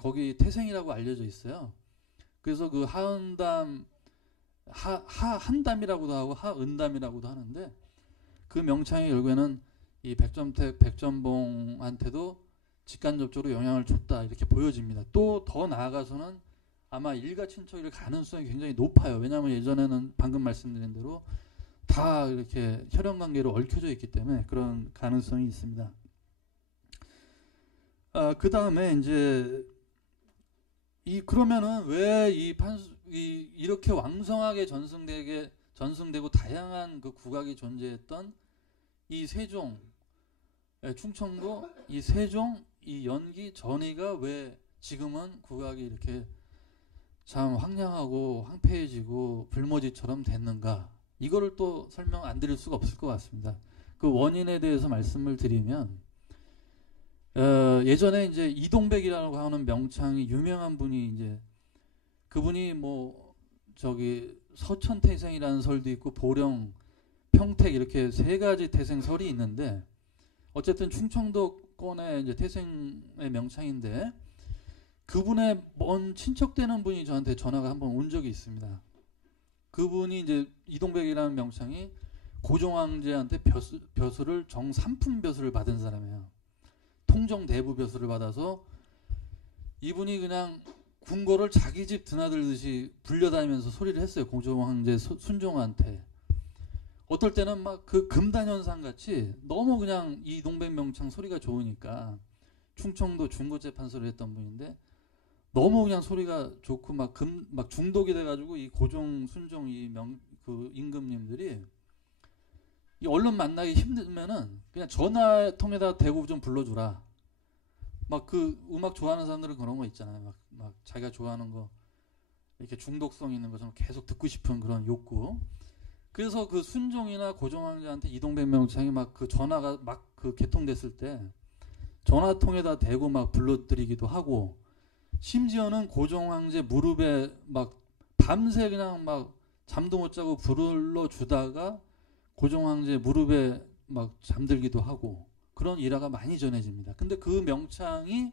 거기 태생이라고 알려져 있어요. 그래서 그 하은담, 한담이라고도 하고 하은담이라고도 하는데, 그 명창이 결국에는 이 백점택, 백점봉한테도 직간접적으로 영향을 줬다 이렇게 보여집니다. 또 더 나아가서는 아마 일가 친척일 가능성이 굉장히 높아요. 왜냐하면 예전에는 방금 말씀드린 대로 다 이렇게 혈연관계로 얽혀져 있기 때문에 그런 가능성이 있습니다. 그 다음에 이제 그러면은 왜 이렇게 왕성하게 전승되고 다양한 그 국악이 존재했던 이 세종, 충청도, 이 세종, 이 연기, 전의가 왜 지금은 국악이 이렇게 참 황량하고 황폐해지고 불모지처럼 됐는가? 이거를 또 설명 안 드릴 수가 없을 것 같습니다. 그 원인에 대해서 말씀을 드리면, 예전에 이제 이동백이라고 하는 명창이 유명한 분이 이제 그분이 뭐 저기 서천태생이라는 설도 있고 보령, 평택 이렇게 세 가지 태생설이 있는데, 어쨌든 충청도권의 이제 태생의 명창인데, 그분의 먼 친척되는 분이 저한테 전화가 한번 온 적이 있습니다. 그분이 이제 이동백이라는 명창이 고종황제한테 벼슬을 정삼품 벼슬을 받은 사람이에요. 통정 대부 벼슬을 받아서 이분이 그냥 궁궐을 자기 집 드나들듯이 불려다니면서 소리를 했어요. 고종황제 순종한테. 어떨 때는 막 그 금단현상 같이 너무 그냥 이 이동백 명창 소리가 좋으니까, 충청도 중고재 판소리를 했던 분인데 너무 그냥 소리가 좋고 막 중독이 돼가지고 이 고종 순종 그 임금님들이 이 얼른 만나기 힘들면은 그냥 전화 통에다 대고 좀 불러주라. 막 그 음악 좋아하는 사람들은 그런 거 있잖아요. 막 자기가 좋아하는 거 이렇게 중독성 있는 것처럼 계속 듣고 싶은 그런 욕구. 그래서 그 순종이나 고종황제한테 이동백 명창이 막 그 전화가 막 그 개통됐을 때 전화통에다 대고 막 불러드리기도 하고, 심지어는 고종황제 무릎에 막 밤새 그냥 막 잠도 못 자고 불러주다가 고종황제 무릎에 막 잠들기도 하고, 그런 일화가 많이 전해집니다. 근데 그 명창이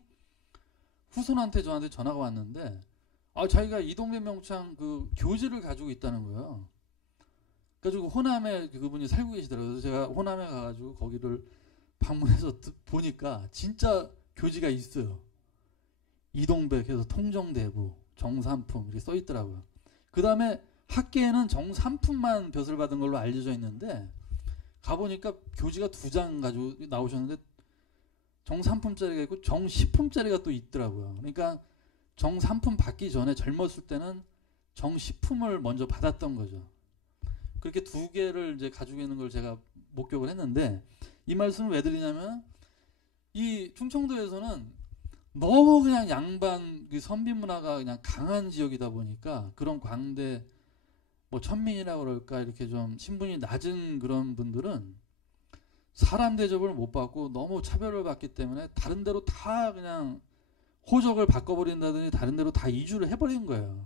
후손한테 저한테 전화가 왔는데, 자기가 이동백 명창 그 교지를 가지고 있다는 거예요. 그래가지고 호남에 그분이 살고 계시더라고요. 그래서 제가 호남에 가가지고 거기를 방문해서 보니까 진짜 교지가 있어요. 이동백에서 통정대부 정삼품 이렇게 써 있더라고요. 그 다음에 학계에는 정삼품만 벼슬 받은 걸로 알려져 있는데, 가보니까 교지가 2장 가지고 나오셨는데 정삼품짜리가 있고 정십품짜리가 또 있더라고요. 그러니까 정삼품 받기 전에 젊었을 때는 정십품을 먼저 받았던 거죠. 그렇게 2개를 이제 가지고 있는 걸 제가 목격을 했는데, 이 말씀을 왜 드리냐면, 이 충청도에서는 너무 그냥 양반 그 선비 문화가 그냥 강한 지역이다 보니까, 그런 광대 뭐 천민이라고 그럴까 이렇게 좀 신분이 낮은 그런 분들은 사람 대접을 못 받고 너무 차별을 받기 때문에 다른 데로 다 그냥 호적을 바꿔버린다든지 다른 데로 다 이주를 해버린 거예요.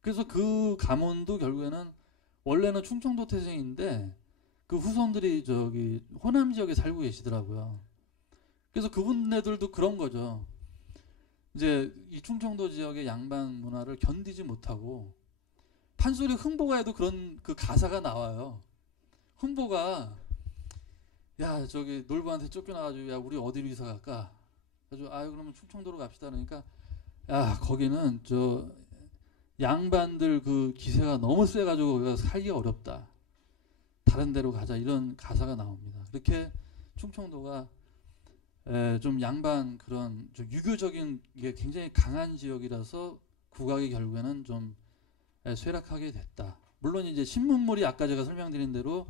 그래서 그 가문도 결국에는 원래는 충청도 태생인데 그 후손들이 저기 호남 지역에 살고 계시더라고요. 그래서 그분네들도 그런 거죠. 이제 이 충청도 지역의 양반 문화를 견디지 못하고, 판소리 흥보가에도 그런 그 가사가 나와요. 흥보가 야 저기 놀부한테 쫓겨나가지고 야 우리 어디로 이사 갈까? 그래가지고 그러면 충청도로 갑시다. 그러니까 야 거기는 저 양반들 그 기세가 너무 세가지고 거기가 살기가 어렵다. 다른 데로 가자 이런 가사가 나옵니다. 그렇게 충청도가 좀 양반 그런 좀 유교적인 게 굉장히 강한 지역이라서 국악이 결국에는 좀 쇠락하게 됐다. 물론 이제 신문물이 아까 제가 설명드린 대로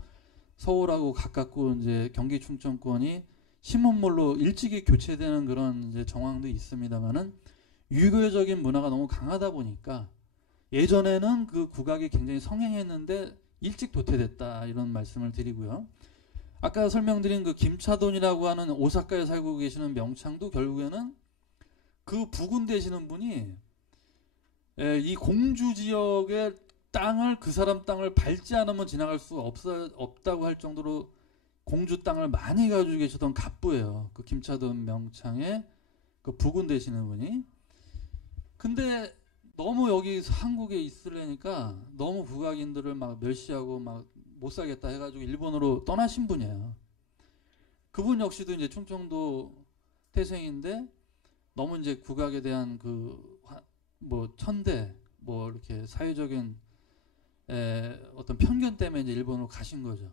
서울하고 가깝고 이제 경기 충청권이 신문물로 일찍이 교체되는 그런 이제 정황도 있습니다만은 유교적인 문화가 너무 강하다 보니까 예전에는 그 국악이 굉장히 성행했는데 일찍 도태됐다 이런 말씀을 드리고요. 아까 설명드린 그 김차돈이라고 하는 오사카에 살고 계시는 명창도 결국에는 그 부군 되시는 분이 이 공주 지역의 땅을 그 사람 땅을 밟지 않으면 지나갈 수가 없다고 할 정도로 공주 땅을 많이 가지고 계시던 갑부예요. 그 김차돈 명창의 그 부군 되시는 분이. 근데 너무 여기 한국에 있으려니까 너무 국악인들을 막 멸시하고 막 못 살겠다 해가지고 일본으로 떠나신 분이에요. 그분 역시도 이제 충청도 태생인데 너무 이제 국악에 대한 그 뭐 천대 뭐 이렇게 사회적인 어떤 편견 때문에 이제 일본으로 가신 거죠.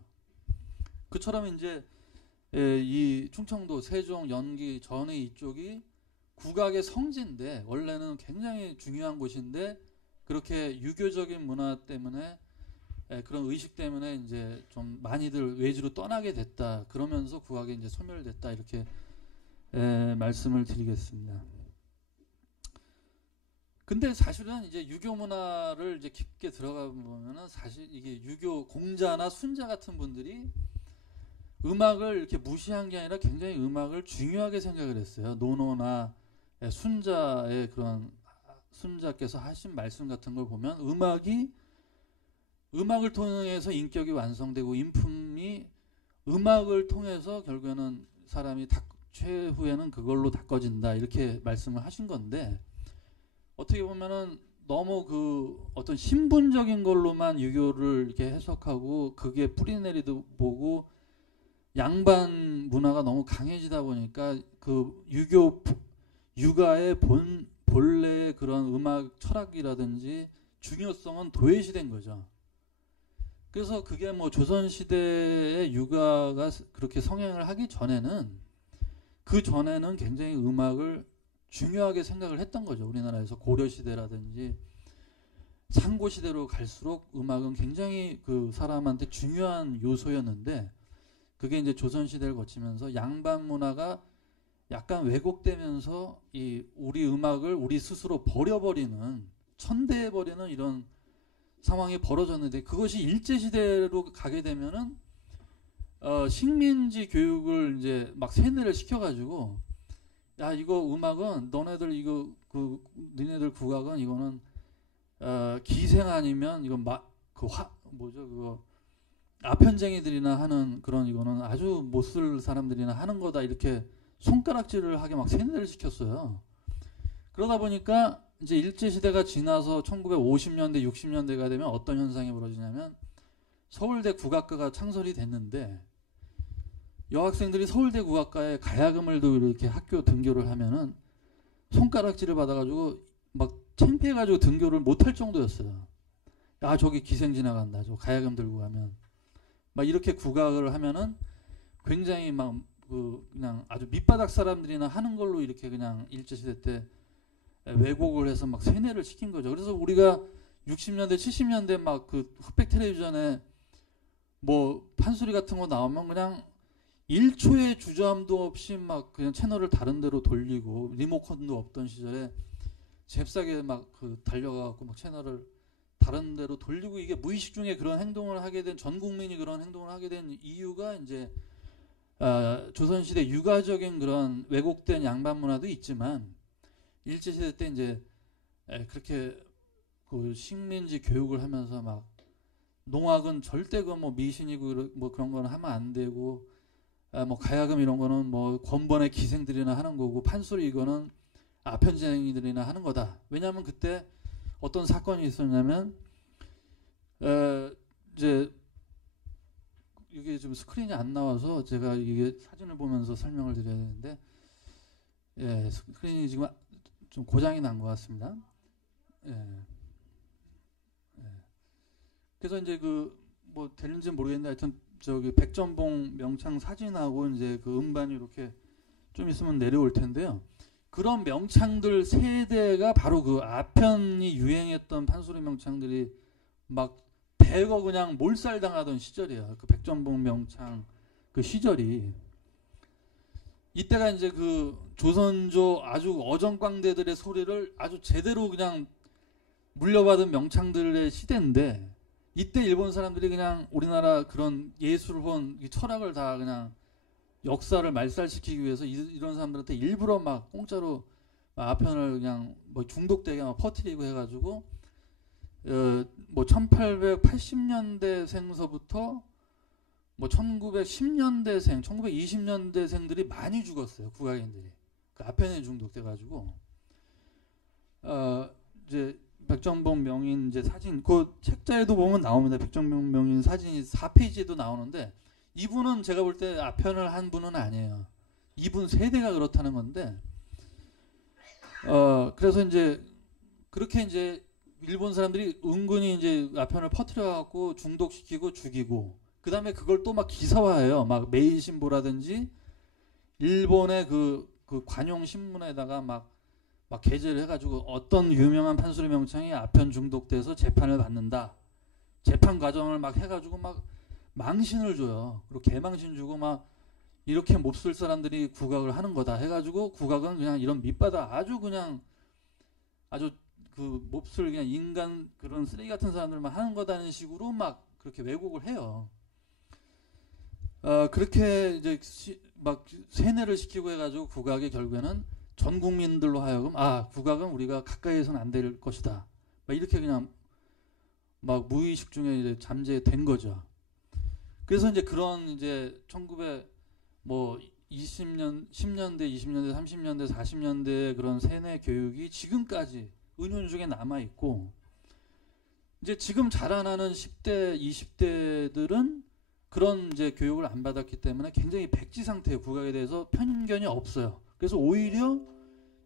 그처럼 이제 이 충청도, 세종, 연기 전의 이쪽이 국악의 성지인데 원래는 굉장히 중요한 곳인데 그렇게 유교적인 문화 때문에 그런 의식 때문에 이제 좀 많이들 외지로 떠나게 됐다. 그러면서 국악이 이제 소멸됐다. 이렇게 말씀을 드리겠습니다. 근데 사실은 이제 유교 문화를 이제 깊게 들어가 보면은 사실 이게 유교 공자나 순자 같은 분들이 음악을 이렇게 무시한 게 아니라 굉장히 음악을 중요하게 생각을 했어요. 노노나 순자의 그런 순자께서 하신 말씀 같은 걸 보면 음악을 통해서 인격이 완성되고 인품이 음악을 통해서 결국에는 사람이 최후에는 그걸로 닦아진다 이렇게 말씀을 하신 건데 어떻게 보면은 너무 그 어떤 신분적인 걸로만 유교를 이렇게 해석하고 그게 뿌리내리도 보고 양반 문화가 너무 강해지다 보니까 그 유가의 본래의 그런 음악 철학이라든지 중요성은 도외시된 거죠. 그래서 그게 뭐 조선시대의 유가가 그렇게 성행을 하기 전에는 그 전에는 굉장히 음악을 중요하게 생각을 했던 거죠. 우리나라에서 고려시대라든지 상고시대로 갈수록 음악은 굉장히 그 사람한테 중요한 요소였는데 그게 이제 조선시대를 거치면서 양반 문화가 약간 왜곡되면서 이 우리 음악을 우리 스스로 버려버리는 천대해버리는 이런 상황이 벌어졌는데 그것이 일제시대로 가게 되면은 식민지 교육을 이제 막 세뇌를 시켜가지고 야 이거 음악은 너네들 이거 그 너네들 국악은 이거는 기생 아니면 이건 뭐죠 그거 아편쟁이들이나 하는 그런 이거는 아주 못 쓸 사람들이나 하는 거다 이렇게 손가락질을 하게 막 세뇌를 시켰어요. 그러다 보니까 이제 일제시대가 지나서 1950년대 60년대가 되면 어떤 현상이 벌어지냐면 서울대 국악과가 창설이 됐는데 여학생들이 서울대 국악과에 가야금을 이렇게 학교 등교를 하면은 손가락질을 받아가지고 막 창피해가지고 등교를 못할 정도였어요. 야 저기 기생 지나간다. 저 가야금 들고 가면 막 이렇게 국악을 하면은 굉장히 막 그냥 아주 밑바닥 사람들이나 하는 걸로 이렇게 그냥 일제시대 때 왜곡을 해서 막 세뇌를 시킨 거죠. 그래서 우리가 60년대 70년대 막 그 흑백 텔레비전에 뭐 판소리 같은 거 나오면 그냥 1초의 주저함도 없이 막 그냥 채널을 다른 데로 돌리고 리모컨도 없던 시절에 잽싸게 막 그 달려가고 막 채널을 다른 데로 돌리고 이게 무의식 중에 그런 행동을 하게 된 전 국민이 그런 행동을 하게 된 이유가 이제 조선시대 유가적인 그런 왜곡된 양반 문화도 있지만 일제시대 때 이제 그렇게 그 식민지 교육을 하면서 막 농악은 절대 그 뭐 미신이고 뭐 그런 거는 하면 안 되고 뭐 가야금 이런 거는 뭐 권번의 기생들이나 하는 거고 판소리 이거는 아편쟁이들이나 하는 거다. 왜냐하면 그때 어떤 사건이 있었냐면 이제 이게 좀 스크린이 안 나와서 제가 이게 사진을 보면서 설명을 드려야 되는데 스크린이 지금 좀 고장이 난 것 같습니다. 예. 예. 그래서 이제 그 뭐 되는지 모르겠는데 하여튼 저기 백전봉 명창 사진하고 이제 그 음반이 이렇게 좀 있으면 내려올 텐데요. 그런 명창들 세대가 바로 그 아편이 유행했던 판소리 명창들이 막 대거 그냥 몰살당하던 시절이에요. 그 백전봉 명창 그 시절이. 이때가 이제 그 조선조 아주 어정광대들의 소리를 아주 제대로 그냥 물려받은 명창들의 시대인데, 이때 일본 사람들이 그냥 우리나라 그런 예술혼, 철학을 다 그냥 역사를 말살시키기 위해서 이런 사람들한테 일부러 막 공짜로 아편을 그냥 뭐 중독되게 막 퍼뜨리고 해가지고 뭐 1880년대생서부터 뭐 1910년대생, 1920년대생들이 많이 죽었어요. 국악인들이. 그 아편에 중독돼가지고 이제 백전봉 명인 이제 사진, 그 책자에도 보면 나옵니다. 백전봉 명인 사진이 4페이지에도 나오는데, 이분은 제가 볼 때 아편을 한 분은 아니에요. 이분 세대가 그렇다는 건데, 그래서 이제 그렇게 이제 일본 사람들이 은근히 이제 아편을 퍼뜨려갖고 중독시키고 죽이고, 그 다음에 그걸 또 막 기사화해요. 막 메이신보라든지 일본의 그 관용 신문에다가 막 게재를 해가지고 어떤 유명한 판소리 명창이 아편 중독돼서 재판을 받는다. 재판 과정을 막 해가지고 막 망신을 줘요. 그리고 개망신 주고 막 이렇게 몹쓸 사람들이 국악을 하는 거다 해가지고 국악은 그냥 이런 밑바닥 아주 그냥 아주 그 몹쓸 그냥 인간 그런 쓰레기 같은 사람들만 하는 거다는 식으로 막 그렇게 왜곡을 해요. 그렇게 이제 막 세뇌를 시키고 해가지고 국악이 결국에는 전 국민들로 하여금 국악은 우리가 가까이에서는 안 될 것이다. 막 이렇게 그냥 막 무의식 중에 이제 잠재된 거죠. 그래서 이제 그런 이제 10년대, 20년대, 30년대, 40년대 그런 세뇌 교육이 지금까지 은연중에 남아 있고, 이제 지금 자라나는 10대, 20대들은 그런 이제 교육을 안 받았기 때문에 굉장히 백지 상태예요. 국악에 대해서 편견이 없어요. 그래서 오히려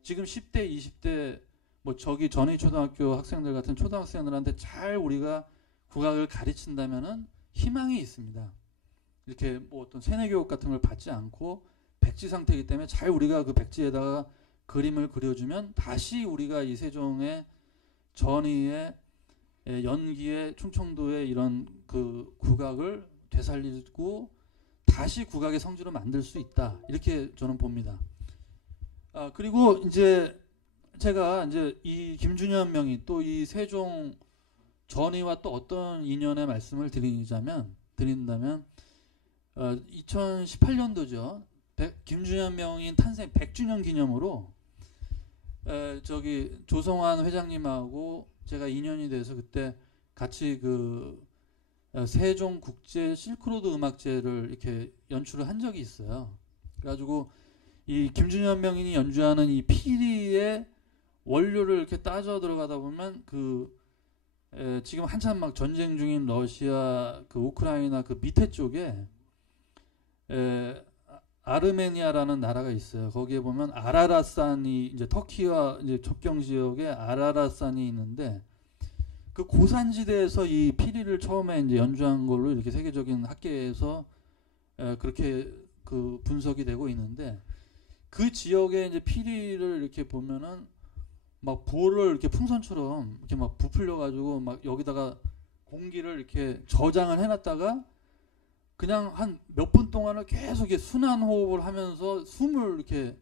지금 10대, 20대 뭐 저기 전의 초등학교 학생들 같은 초등학생들한테 잘 우리가 국악을 가르친다면은 희망이 있습니다. 이렇게 뭐 어떤 세뇌 교육 같은 걸 받지 않고 백지 상태이기 때문에 잘 우리가 그 백지에다가 그림을 그려주면 다시 우리가 이 세종의 전의의 연기의 충청도의 이런 그 국악을 되살리고 다시 국악의 성지로 만들 수 있다. 이렇게 저는 봅니다. 그리고 이제 제가 이제 이 김준현 명인 또 이 세종 전의와 또 어떤 인연의 말씀을 드린다면 2018년도죠. 김준현 명인 탄생 100주년 기념으로 저기 조성환 회장님하고 제가 인연이 돼서 그때 같이 그 세종 국제 실크로드 음악제를 이렇게 연출을 한 적이 있어요. 그래가지고 이 김준현 명인이 연주하는 이 피리의 원료를 이렇게 따져 들어가다 보면 지금 한참 막 전쟁 중인 러시아 그 우크라이나 그 밑에 쪽에 아르메니아라는 나라가 있어요. 거기에 보면 아라라산이 이제 터키와 이제 접경 지역에 아라라산이 있는데, 그 고산지대에서 이 피리를 처음에 이제 연주한 걸로 이렇게 세계적인 학계에서 그렇게 그 분석이 되고 있는데, 그 지역에 이제 피리를 이렇게 보면은 막 볼을 이렇게 풍선처럼 이렇게 막 부풀려 가지고 막 여기다가 공기를 이렇게 저장을 해놨다가 그냥 한 몇 분 동안을 계속 이렇게 순환 호흡을 하면서 숨을 이렇게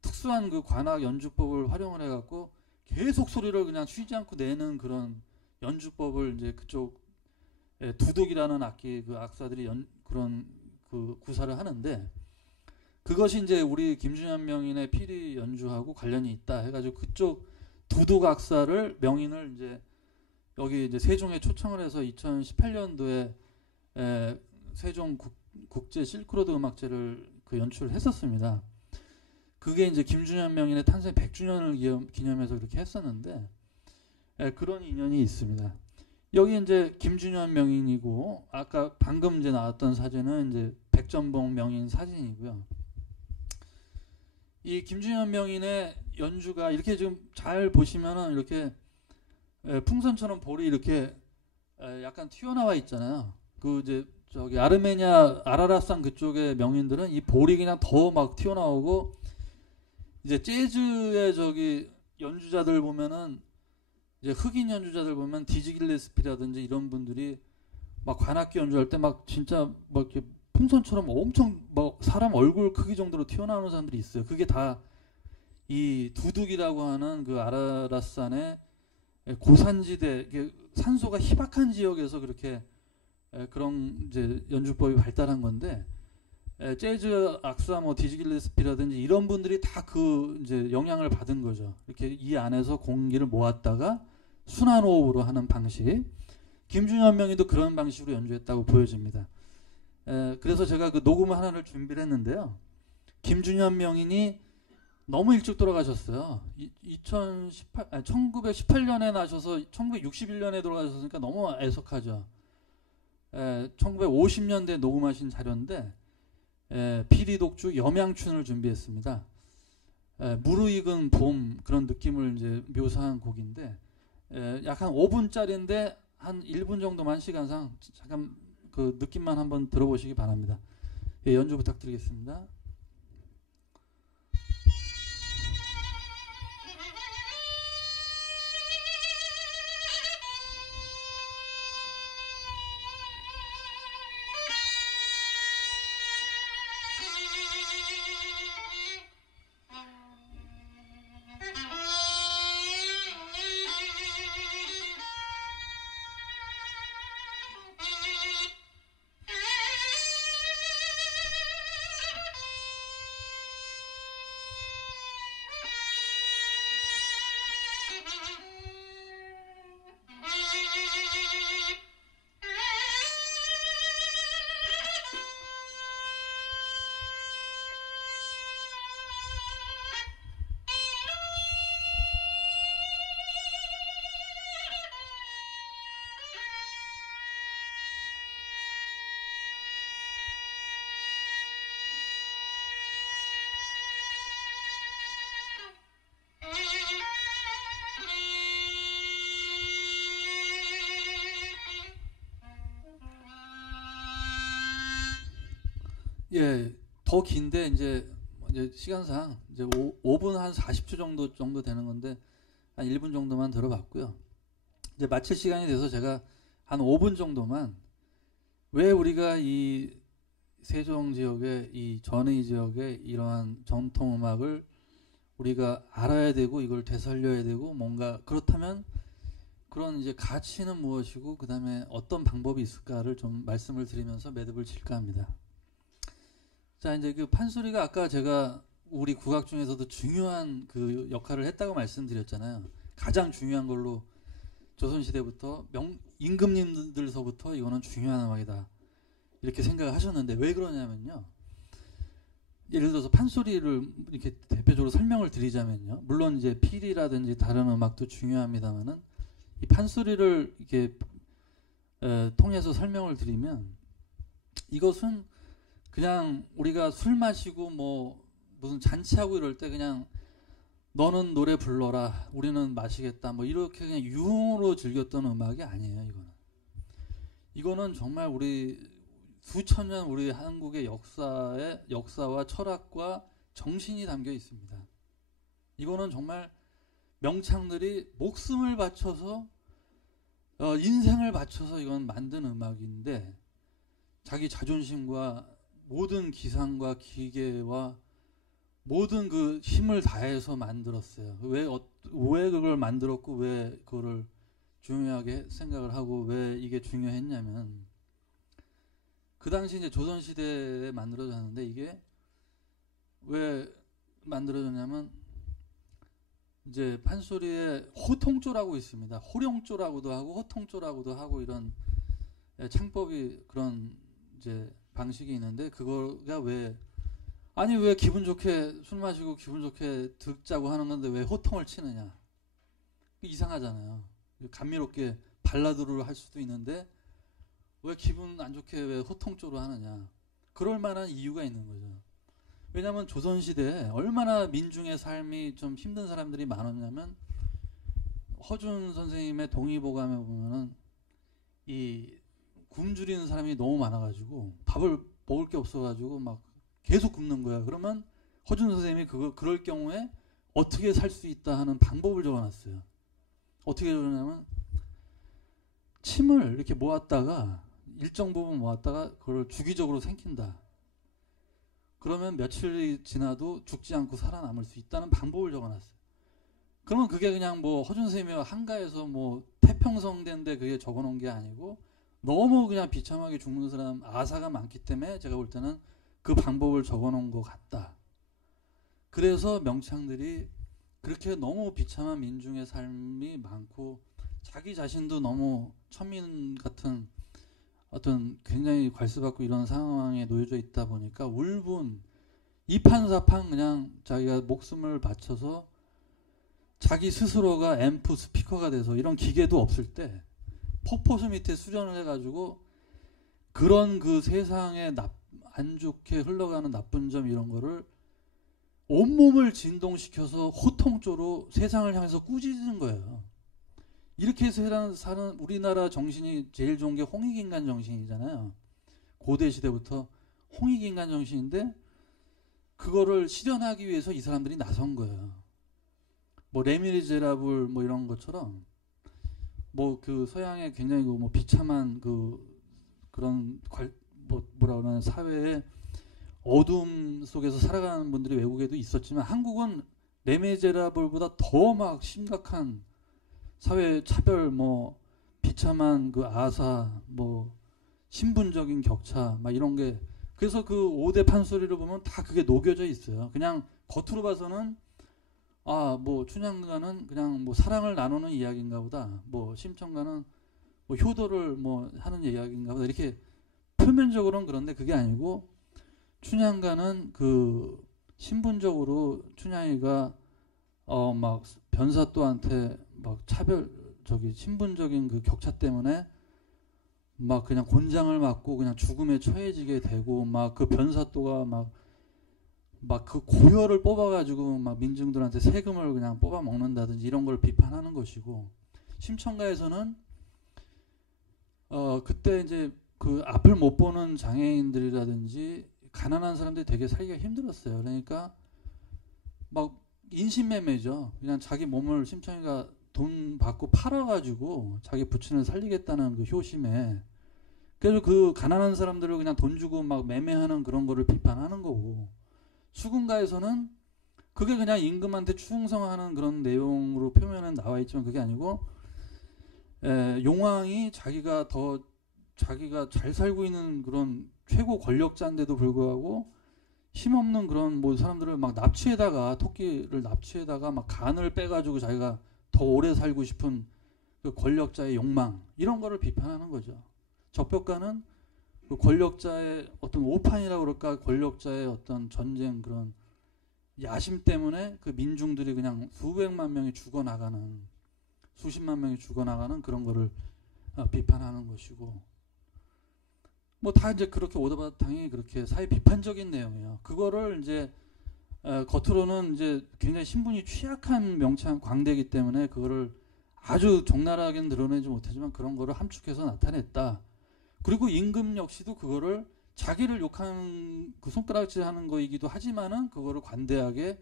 특수한 그 관악 연주법을 활용을 해갖고 계속 소리를 그냥 쉬지 않고 내는 그런 연주법을 이제 그쪽 두둑이라는 악기 그 악사들이 그런 그 구사를 하는데, 그것이 이제 우리 김준현 명인의 피리 연주하고 관련이 있다 해가지고 그쪽 두둑 악사를 명인을 이제 여기 이제 세종에 초청을 해서 2018년도에 세종 국제 실크로드 음악제를 그 연출을 했었습니다. 그게 이제 김준현 명인의 탄생 100주년을 기념해서 그렇게 했었는데, 그런 인연이 있습니다. 여기 이제 김준현 명인이고, 아까 방금 이제 나왔던 사진은 이제 백전봉 명인 사진이고요. 이 김준현 명인의 연주가 이렇게 지금 잘 보시면은 이렇게 풍선처럼 볼이 이렇게 약간 튀어나와 있잖아요. 그 이제 저기 아르메니아 아라라산 그쪽의 명인들은 이 볼이 그냥 더 막 튀어나오고, 이제 재즈의 저기 연주자들 보면은 이제 흑인 연주자들 보면 디지 길레스피라든지 이런 분들이 막 관악기 연주할 때 막 진짜 막 이렇게 풍선처럼 엄청 막 사람 얼굴 크기 정도로 튀어나오는 사람들이 있어요. 그게 다 이 두둑이라고 하는 그 아라라산의 고산지대, 산소가 희박한 지역에서 그렇게 그런 이제 연주법이 발달한 건데, 재즈 악사 뭐 디지 길레스피라든지 이런 분들이 다 그 이제 영향을 받은 거죠. 이렇게 이 안에서 공기를 모았다가 순환 호흡으로 하는 방식. 김준현 명인도 그런 방식으로 연주했다고 보여집니다. 그래서 제가 그 녹음 하나를 준비를 했는데요. 김준현 명인이 너무 일찍 돌아가셨어요. 1918년에 나셔서 1961년에 돌아가셨으니까 너무 애석하죠. 1950년대에 녹음하신 자료인데, 피리독주 염양춘을 준비했습니다. 무르익은 봄, 그런 느낌을 이제 묘사한 곡인데, 약 한 5분짜리인데 한 1분 정도만 시간상 잠깐 그 느낌만 한번 들어보시기 바랍니다. 연주 부탁드리겠습니다. 예, 더 긴데 이제 시간상 이제 5분 한 40초 정도 되는 건데 한 1분 정도만 들어봤고요. 이제 마칠 시간이 돼서 제가 한 5분 정도만 왜 우리가 이 세종 지역의 이 전의 지역의 이러한 전통 음악을 우리가 알아야 되고 이걸 되살려야 되고, 뭔가 그렇다면 그런 이제 가치는 무엇이고 그 다음에 어떤 방법이 있을까를 좀 말씀을 드리면서 매듭을 칠까 합니다. 자, 이제 그 판소리가 아까 제가 우리 국악 중에서도 중요한 그 역할을 했다고 말씀드렸잖아요. 가장 중요한 걸로 조선시대부터 임금님들서부터 이거는 중요한 음악이다 이렇게 생각을 하셨는데, 왜 그러냐면요. 예를 들어서 판소리를 이렇게 대표적으로 설명을 드리자면요. 물론 이제 필이라든지 다른 음악도 중요합니다만은 이 판소리를 이렇게 통해서 설명을 드리면, 이것은 그냥 우리가 술 마시고 뭐 무슨 잔치하고 이럴 때 그냥 너는 노래 불러라, 우리는 마시겠다, 뭐 이렇게 그냥 유흥으로 즐겼던 음악이 아니에요. 이거는 정말 우리 수천 년 우리 한국의 역사와 철학과 정신이 담겨 있습니다. 이거는 정말 명창들이 목숨을 바쳐서 인생을 바쳐서 이건 만든 음악인데, 자기 자존심과 모든 기상과 기계와 모든 그 힘을 다해서 만들었어요. 왜 그걸 만들었고 왜 그거를 중요하게 생각을 하고 왜 이게 중요했냐면, 그 당시 이제 조선시대에 만들어졌는데, 이게 왜 만들어졌냐면 이제 판소리에 호통조라고 있습니다. 호령조라고도 하고 호통조라고도 하고 이런 창법이 그런 이제 방식이 있는데, 그거가 왜 기분 좋게 술 마시고 기분 좋게 듣자고 하는 건데 왜 호통을 치느냐. 이상하잖아요. 감미롭게 발라드를 할 수도 있는데 왜 기분 안 좋게 왜 호통조로 하느냐. 그럴 만한 이유가 있는 거죠. 왜냐하면 조선시대에 얼마나 민중의 삶이 좀 힘든 사람들이 많았냐면 허준 선생님의 동의보감에 보면은 이 굶주리는 사람이 너무 많아가지고 밥을 먹을 게 없어가지고 막 계속 굶는 거야. 그러면 허준 선생님이 그럴 경우에 어떻게 살 수 있다 하는 방법을 적어놨어요. 어떻게 적어놨냐면 침을 이렇게 모았다가 일정 부분 모았다가 그걸 주기적으로 생긴다. 그러면 며칠이 지나도 죽지 않고 살아남을 수 있다는 방법을 적어놨어요. 그러면 그게 그냥 뭐 허준 선생님이 한가해서 뭐 태평성대인데 그게 적어놓은 게 아니고 너무 그냥 비참하게 죽는 사람 아사가 많기 때문에 제가 볼 때는 그 방법을 적어놓은 것 같다. 그래서 명창들이 그렇게 너무 비참한 민중의 삶이 많고 자기 자신도 너무 천민 같은 어떤 굉장히 괄수받고 이런 상황에 놓여져 있다 보니까 울분 이판사판 그냥 자기가 목숨을 바쳐서 자기 스스로가 앰프 스피커가 돼서 이런 기계도 없을 때 폭포수 밑에 수련을 해가지고 그런 그 세상에 안 좋게 흘러가는 나쁜 점 이런 거를 온몸을 진동시켜서 호통조로 세상을 향해서 꾸짖는 거예요. 이렇게 해서 사는 우리나라 정신이 제일 좋은 게 홍익인간 정신이잖아요. 고대 시대부터 홍익인간 정신인데 그거를 실현하기 위해서 이 사람들이 나선 거예요. 뭐 레미제라블 뭐 이런 것처럼 뭐 그 서양의 굉장히 뭐 비참한 그런 뭐라 그러나 사회의 어둠 속에서 살아가는 분들이 외국에도 있었지만 한국은 레미제라블보다 더 막 심각한 사회 차별 뭐 비참한 그 아사 뭐 신분적인 격차 막 이런 게 그래서 그 5대 판소리를 보면 다 그게 녹여져 있어요. 그냥 겉으로 봐서는 아 뭐 춘향가는 그냥 뭐 사랑을 나누는 이야기인가 보다. 뭐 심청가는 뭐 효도를 뭐 하는 이야기인가 보다. 이렇게 표면적으로는 그런데 그게 아니고 춘향가는 그 신분적으로 춘향이가 막 변사또한테 막 차별 신분적인 그 격차 때문에 막 그냥 곤장을 맞고 그냥 죽음에 처해지게 되고 막 그 변사또가 막 그 고혈을 뽑아가지고 막 민중들한테 세금을 그냥 뽑아 먹는다든지 이런 걸 비판하는 것이고 심청가에서는 그때 이제 그 앞을 못 보는 장애인들이라든지 가난한 사람들이 되게 살기가 힘들었어요. 그러니까 막 인신매매죠. 그냥 자기 몸을 심청이가 돈 받고 팔아가지고 자기 부친을 살리겠다는 그 효심에 그래서 그 가난한 사람들을 그냥 돈 주고 막 매매하는 그런 거를 비판하는 거고 수군가에서는 그게 그냥 임금한테 충성하는 그런 내용으로 표면은 나와 있지만 그게 아니고 용왕이 자기가 잘 살고 있는 그런 최고 권력자인데도 불구하고 힘없는 그런 뭐 사람들을 막 토끼를 납치에다가 막 간을 빼가지고 자기가 더 오래 살고 싶은 그 권력자의 욕망 이런 거를 비판하는 거죠. 적벽가는 그 권력자의 어떤 오판이라고 그럴까 권력자의 어떤 전쟁 그런 야심 때문에 그 민중들이 그냥 수백만 명이 죽어나가는 수십만 명이 죽어나가는 그런 거를 비판하는 것이고 뭐 다 이제 그렇게 오다바탕이 그렇게 사회 비판적인 내용이에요. 그거를 이제 겉으로는 이제 굉장히 신분이 취약한 명창 광대이기 때문에 그거를 아주 적나라하게는 드러내지 못하지만 그런 거를 함축해서 나타냈다. 그리고 임금 역시도 그거를 자기를 욕하는 그 손가락질하는 거이기도 하지만은 그거를 관대하게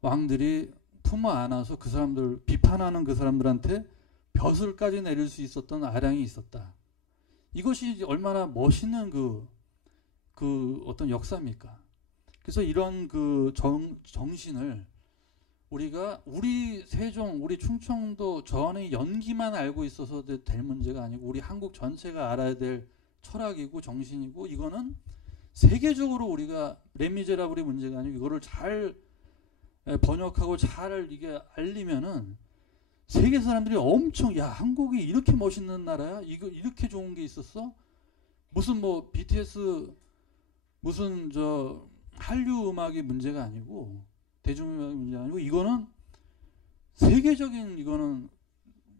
왕들이 품어 안아서 그 사람들 비판하는 그 사람들한테 벼슬까지 내릴 수 있었던 아량이 있었다. 이것이 얼마나 멋있는 그 어떤 역사입니까? 그래서 이런 그 정신을 우리 세종, 우리 충청도 전의 연기만 알고 있어서 될 문제가 아니고 우리 한국 전체가 알아야 될 철학이고 정신이고 이거는 세계적으로 우리가 레미제라블이 문제가 아니고 이거를 잘 번역하고 잘 이게 알리면은 세계 사람들이 엄청 야 한국이 이렇게 멋있는 나라야? 이거 이렇게 좋은 게 있었어? 무슨 뭐 BTS 무슨 한류 음악이 문제가 아니고 대중음악이 문제가 아니고 이거는 세계적인 이거는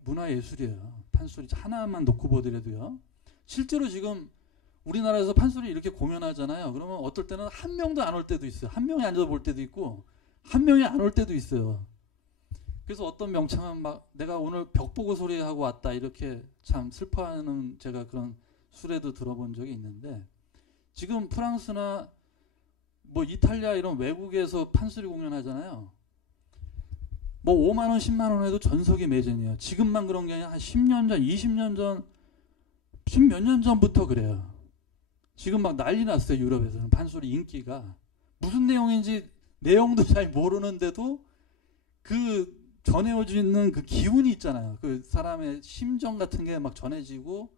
문화예술이에요. 판소리 하나만 놓고 보더라도요. 실제로 지금 우리나라에서 판소리 이렇게 공연하잖아요. 그러면 어떨 때는 한 명도 안 올 때도 있어요. 한 명이 앉아서 볼 때도 있고 한 명이 안 올 때도 있어요. 그래서 어떤 명창은 막 내가 오늘 벽 보고 소리하고 왔다 이렇게 참 슬퍼하는 제가 그런 수레도 들어본 적이 있는데, 지금 프랑스나 뭐 이탈리아 이런 외국에서 판소리 공연하잖아요. 뭐 5만 원, 10만 원 해도 전석이 매진이에요. 지금만 그런 게 아니라 한 10년 전, 20년 전, 10몇 년 전부터 그래요. 지금 막 난리 났어요. 유럽에서는 판소리 인기가. 무슨 내용인지 내용도 잘 모르는데도 그 전해지는 그 기운이 있잖아요. 그 사람의 심정 같은 게 막 전해지고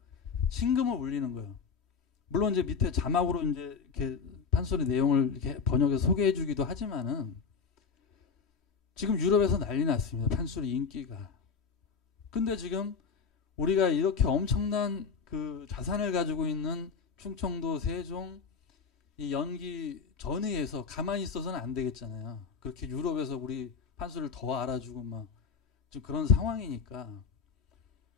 심금을 울리는 거예요. 물론 이제 밑에 자막으로 이제 이렇게 판소리 내용을 이렇게 번역해서 소개해 주기도 하지만은 지금 유럽에서 난리 났습니다. 판소리 인기가. 근데 지금 우리가 이렇게 엄청난 그 자산을 가지고 있는 충청도, 세종, 이 연기 전의에서 가만히 있어서는 안 되겠잖아요. 그렇게 유럽에서 우리 판소리를 더 알아주고 막 좀 그런 상황이니까.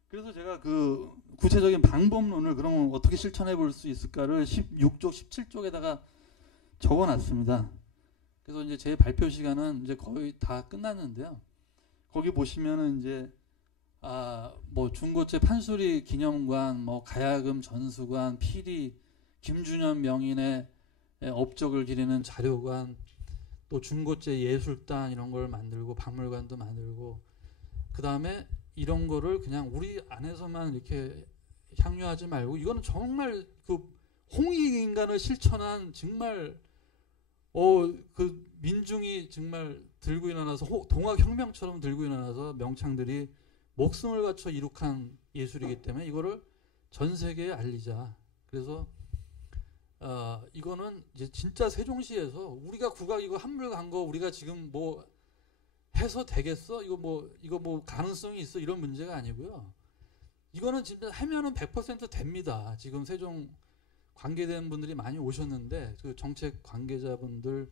그래서 제가 그 구체적인 방법론을 그러면 어떻게 실천해 볼 수 있을까를 16쪽, 17쪽에다가 적어놨습니다. 그래서 이제 제 발표 시간은 이제 거의 다 끝났는데요. 거기 보시면은 이제 뭐 중고체 판소리 기념관, 뭐 가야금 전수관, 피리, 김준현 명인의 업적을 기리는 자료관, 또 중고체 예술단 이런 걸 만들고 박물관도 만들고, 그 다음에 이런 거를 그냥 우리 안에서만 이렇게 향유하지 말고, 이거는 정말 그 홍익인간을 실천한 정말 그 민중이 정말 들고 일어나서 동학혁명처럼 들고 일어나서 명창들이 목숨을 바쳐 이룩한 예술이기 때문에 이거를 전 세계에 알리자. 그래서 이거는 이제 진짜 세종시에서 우리가 국악 이거 한물 간 거 우리가 지금 뭐 해서 되겠어? 이거 뭐 가능성이 있어? 이런 문제가 아니고요. 이거는 진짜 하면은 100% 됩니다. 지금 세종 관계된 분들이 많이 오셨는데, 그 정책 관계자분들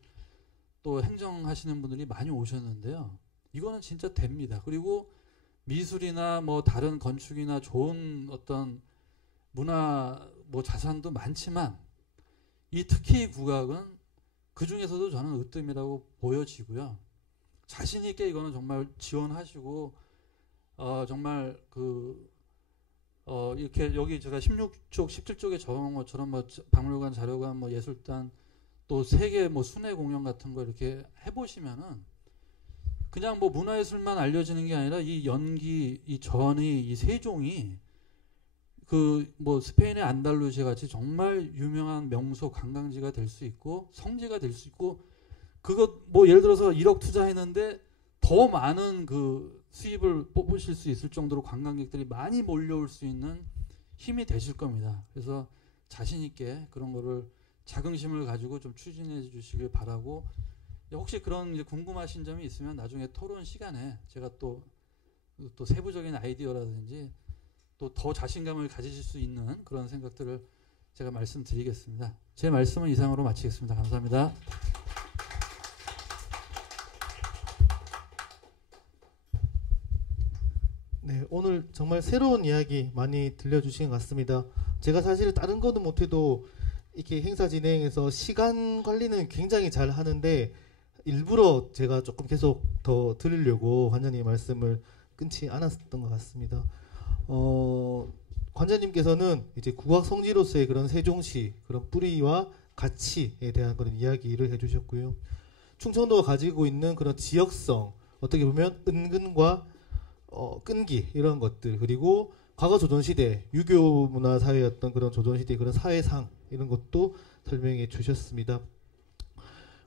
또 행정하시는 분들이 많이 오셨는데요. 이거는 진짜 됩니다. 그리고 미술이나 뭐 다른 건축이나 좋은 어떤 문화 뭐 자산도 많지만 특히 국악은 그 중에서도 저는 으뜸이라고 보여지고요. 자신 있게 이거는 정말 지원하시고 정말 이렇게 여기 제가 16쪽, 17쪽에 적은 것처럼 뭐 박물관, 자료관, 뭐 예술단, 또 세계 뭐 순회 공연 같은 거 이렇게 해보시면은 그냥 뭐 문화예술만 알려지는 게 아니라 이 연기, 이 전이, 이 세종이 그 뭐 스페인의 안달루시아 같이 정말 유명한 명소 관광지가 될 수 있고 성지가 될 수 있고, 그거 뭐 예를 들어서 1억 투자했는데 더 많은 그 수입을 뽑으실 수 있을 정도로 관광객들이 많이 몰려올 수 있는 힘이 되실 겁니다. 그래서 자신 있게 그런 거를 자긍심을 가지고 좀 추진해 주시길 바라고, 혹시 그런 이제 궁금하신 점이 있으면 나중에 토론 시간에 제가 또 세부적인 아이디어라든지 또 더 자신감을 가지실 수 있는 그런 생각들을 제가 말씀드리겠습니다. 제 말씀은 이상으로 마치겠습니다. 감사합니다. 네, 오늘 정말 새로운 이야기 많이 들려주신 것 같습니다. 제가 사실 다른 거는 못해도 이렇게 행사 진행해서 시간 관리는 굉장히 잘 하는데 일부러 제가 조금 계속 더 들으려고 관장님 말씀을 끊지 않았던 것 같습니다. 관장님께서는 이제 국악 성지로서의 그런 세종시 그런 뿌리와 가치에 대한 그런 이야기를 해주셨고요. 충청도가 가지고 있는 그런 지역성, 어떻게 보면 은근과 끈기 이런 것들, 그리고 과거 조선시대 유교 문화 사회였던 그런 조선시대 그런 사회상 이런 것도 설명해 주셨습니다.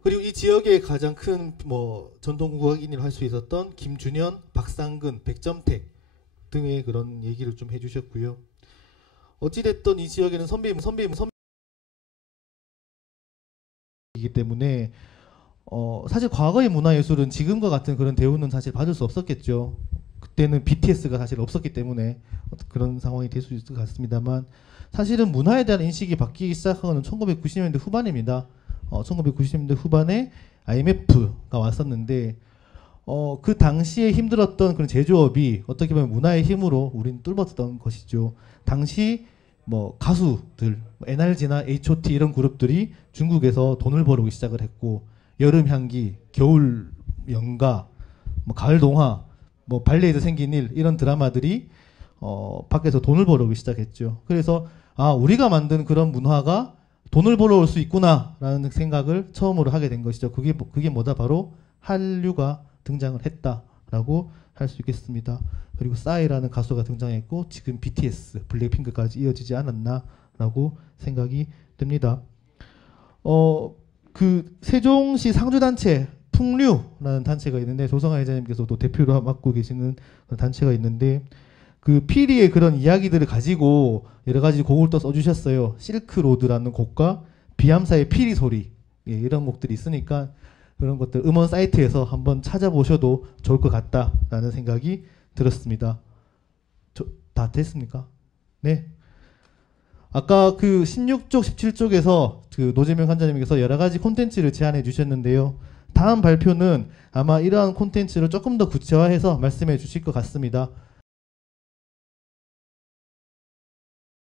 그리고 이 지역의 가장 큰 뭐 전통 국악인을 할 수 있었던 김준현, 박상근, 백점택 등의 그런 얘기를 좀 해주셨고요. 어찌됐든 이 지역에는 선비이기 때문에 사실 과거의 문화예술은 지금과 같은 그런 대우는 사실 받을 수 없었겠죠. 그때는 BTS가 사실 없었기 때문에 그런 상황이 될 수 있을 것 같습니다만, 사실은 문화에 대한 인식이 바뀌기 시작한 건 1990년대 후반입니다. 1990년대 후반에 IMF가 왔었는데 그 당시에 힘들었던 그런 제조업이 어떻게 보면 문화의 힘으로 우리는 뚫었던 것이죠. 당시 뭐 가수들 NRG나 H.O.T 이런 그룹들이 중국에서 돈을 벌어오기 시작을 했고 여름 향기, 겨울 연가, 뭐 가을 동화, 뭐 발레에서 생긴 일 이런 드라마들이 밖에서 돈을 벌어오기 시작했죠. 그래서 아 우리가 만든 그런 문화가 돈을 벌어올 수 있구나라는 생각을 처음으로 하게 된 것이죠. 그게 뭐다 바로 한류가 등장을 했다라고 할 수 있겠습니다. 그리고 싸이라는 가수가 등장했고 지금 BTS, 블랙핑크까지 이어지지 않았나라고 생각이 듭니다. 그 세종시 상주단체 풍류라는 단체가 있는데 조성아 회장님께서도 대표로 맡고 계시는 단체가 있는데 그 피리의 그런 이야기들을 가지고 여러 가지 곡을 또 써주셨어요. 실크로드라는 곡과 비암사의 피리 소리 이런 곡들이 있으니까 그런 것들 음원 사이트에서 한번 찾아보셔도 좋을 것 같다라는 생각이 들었습니다. 다 됐습니까? 네. 아까 그 16쪽, 17쪽에서 그 노재명 관장님께서 여러 가지 콘텐츠를 제안해 주셨는데요. 다음 발표는 아마 이러한 콘텐츠를 조금 더 구체화해서 말씀해 주실 것 같습니다.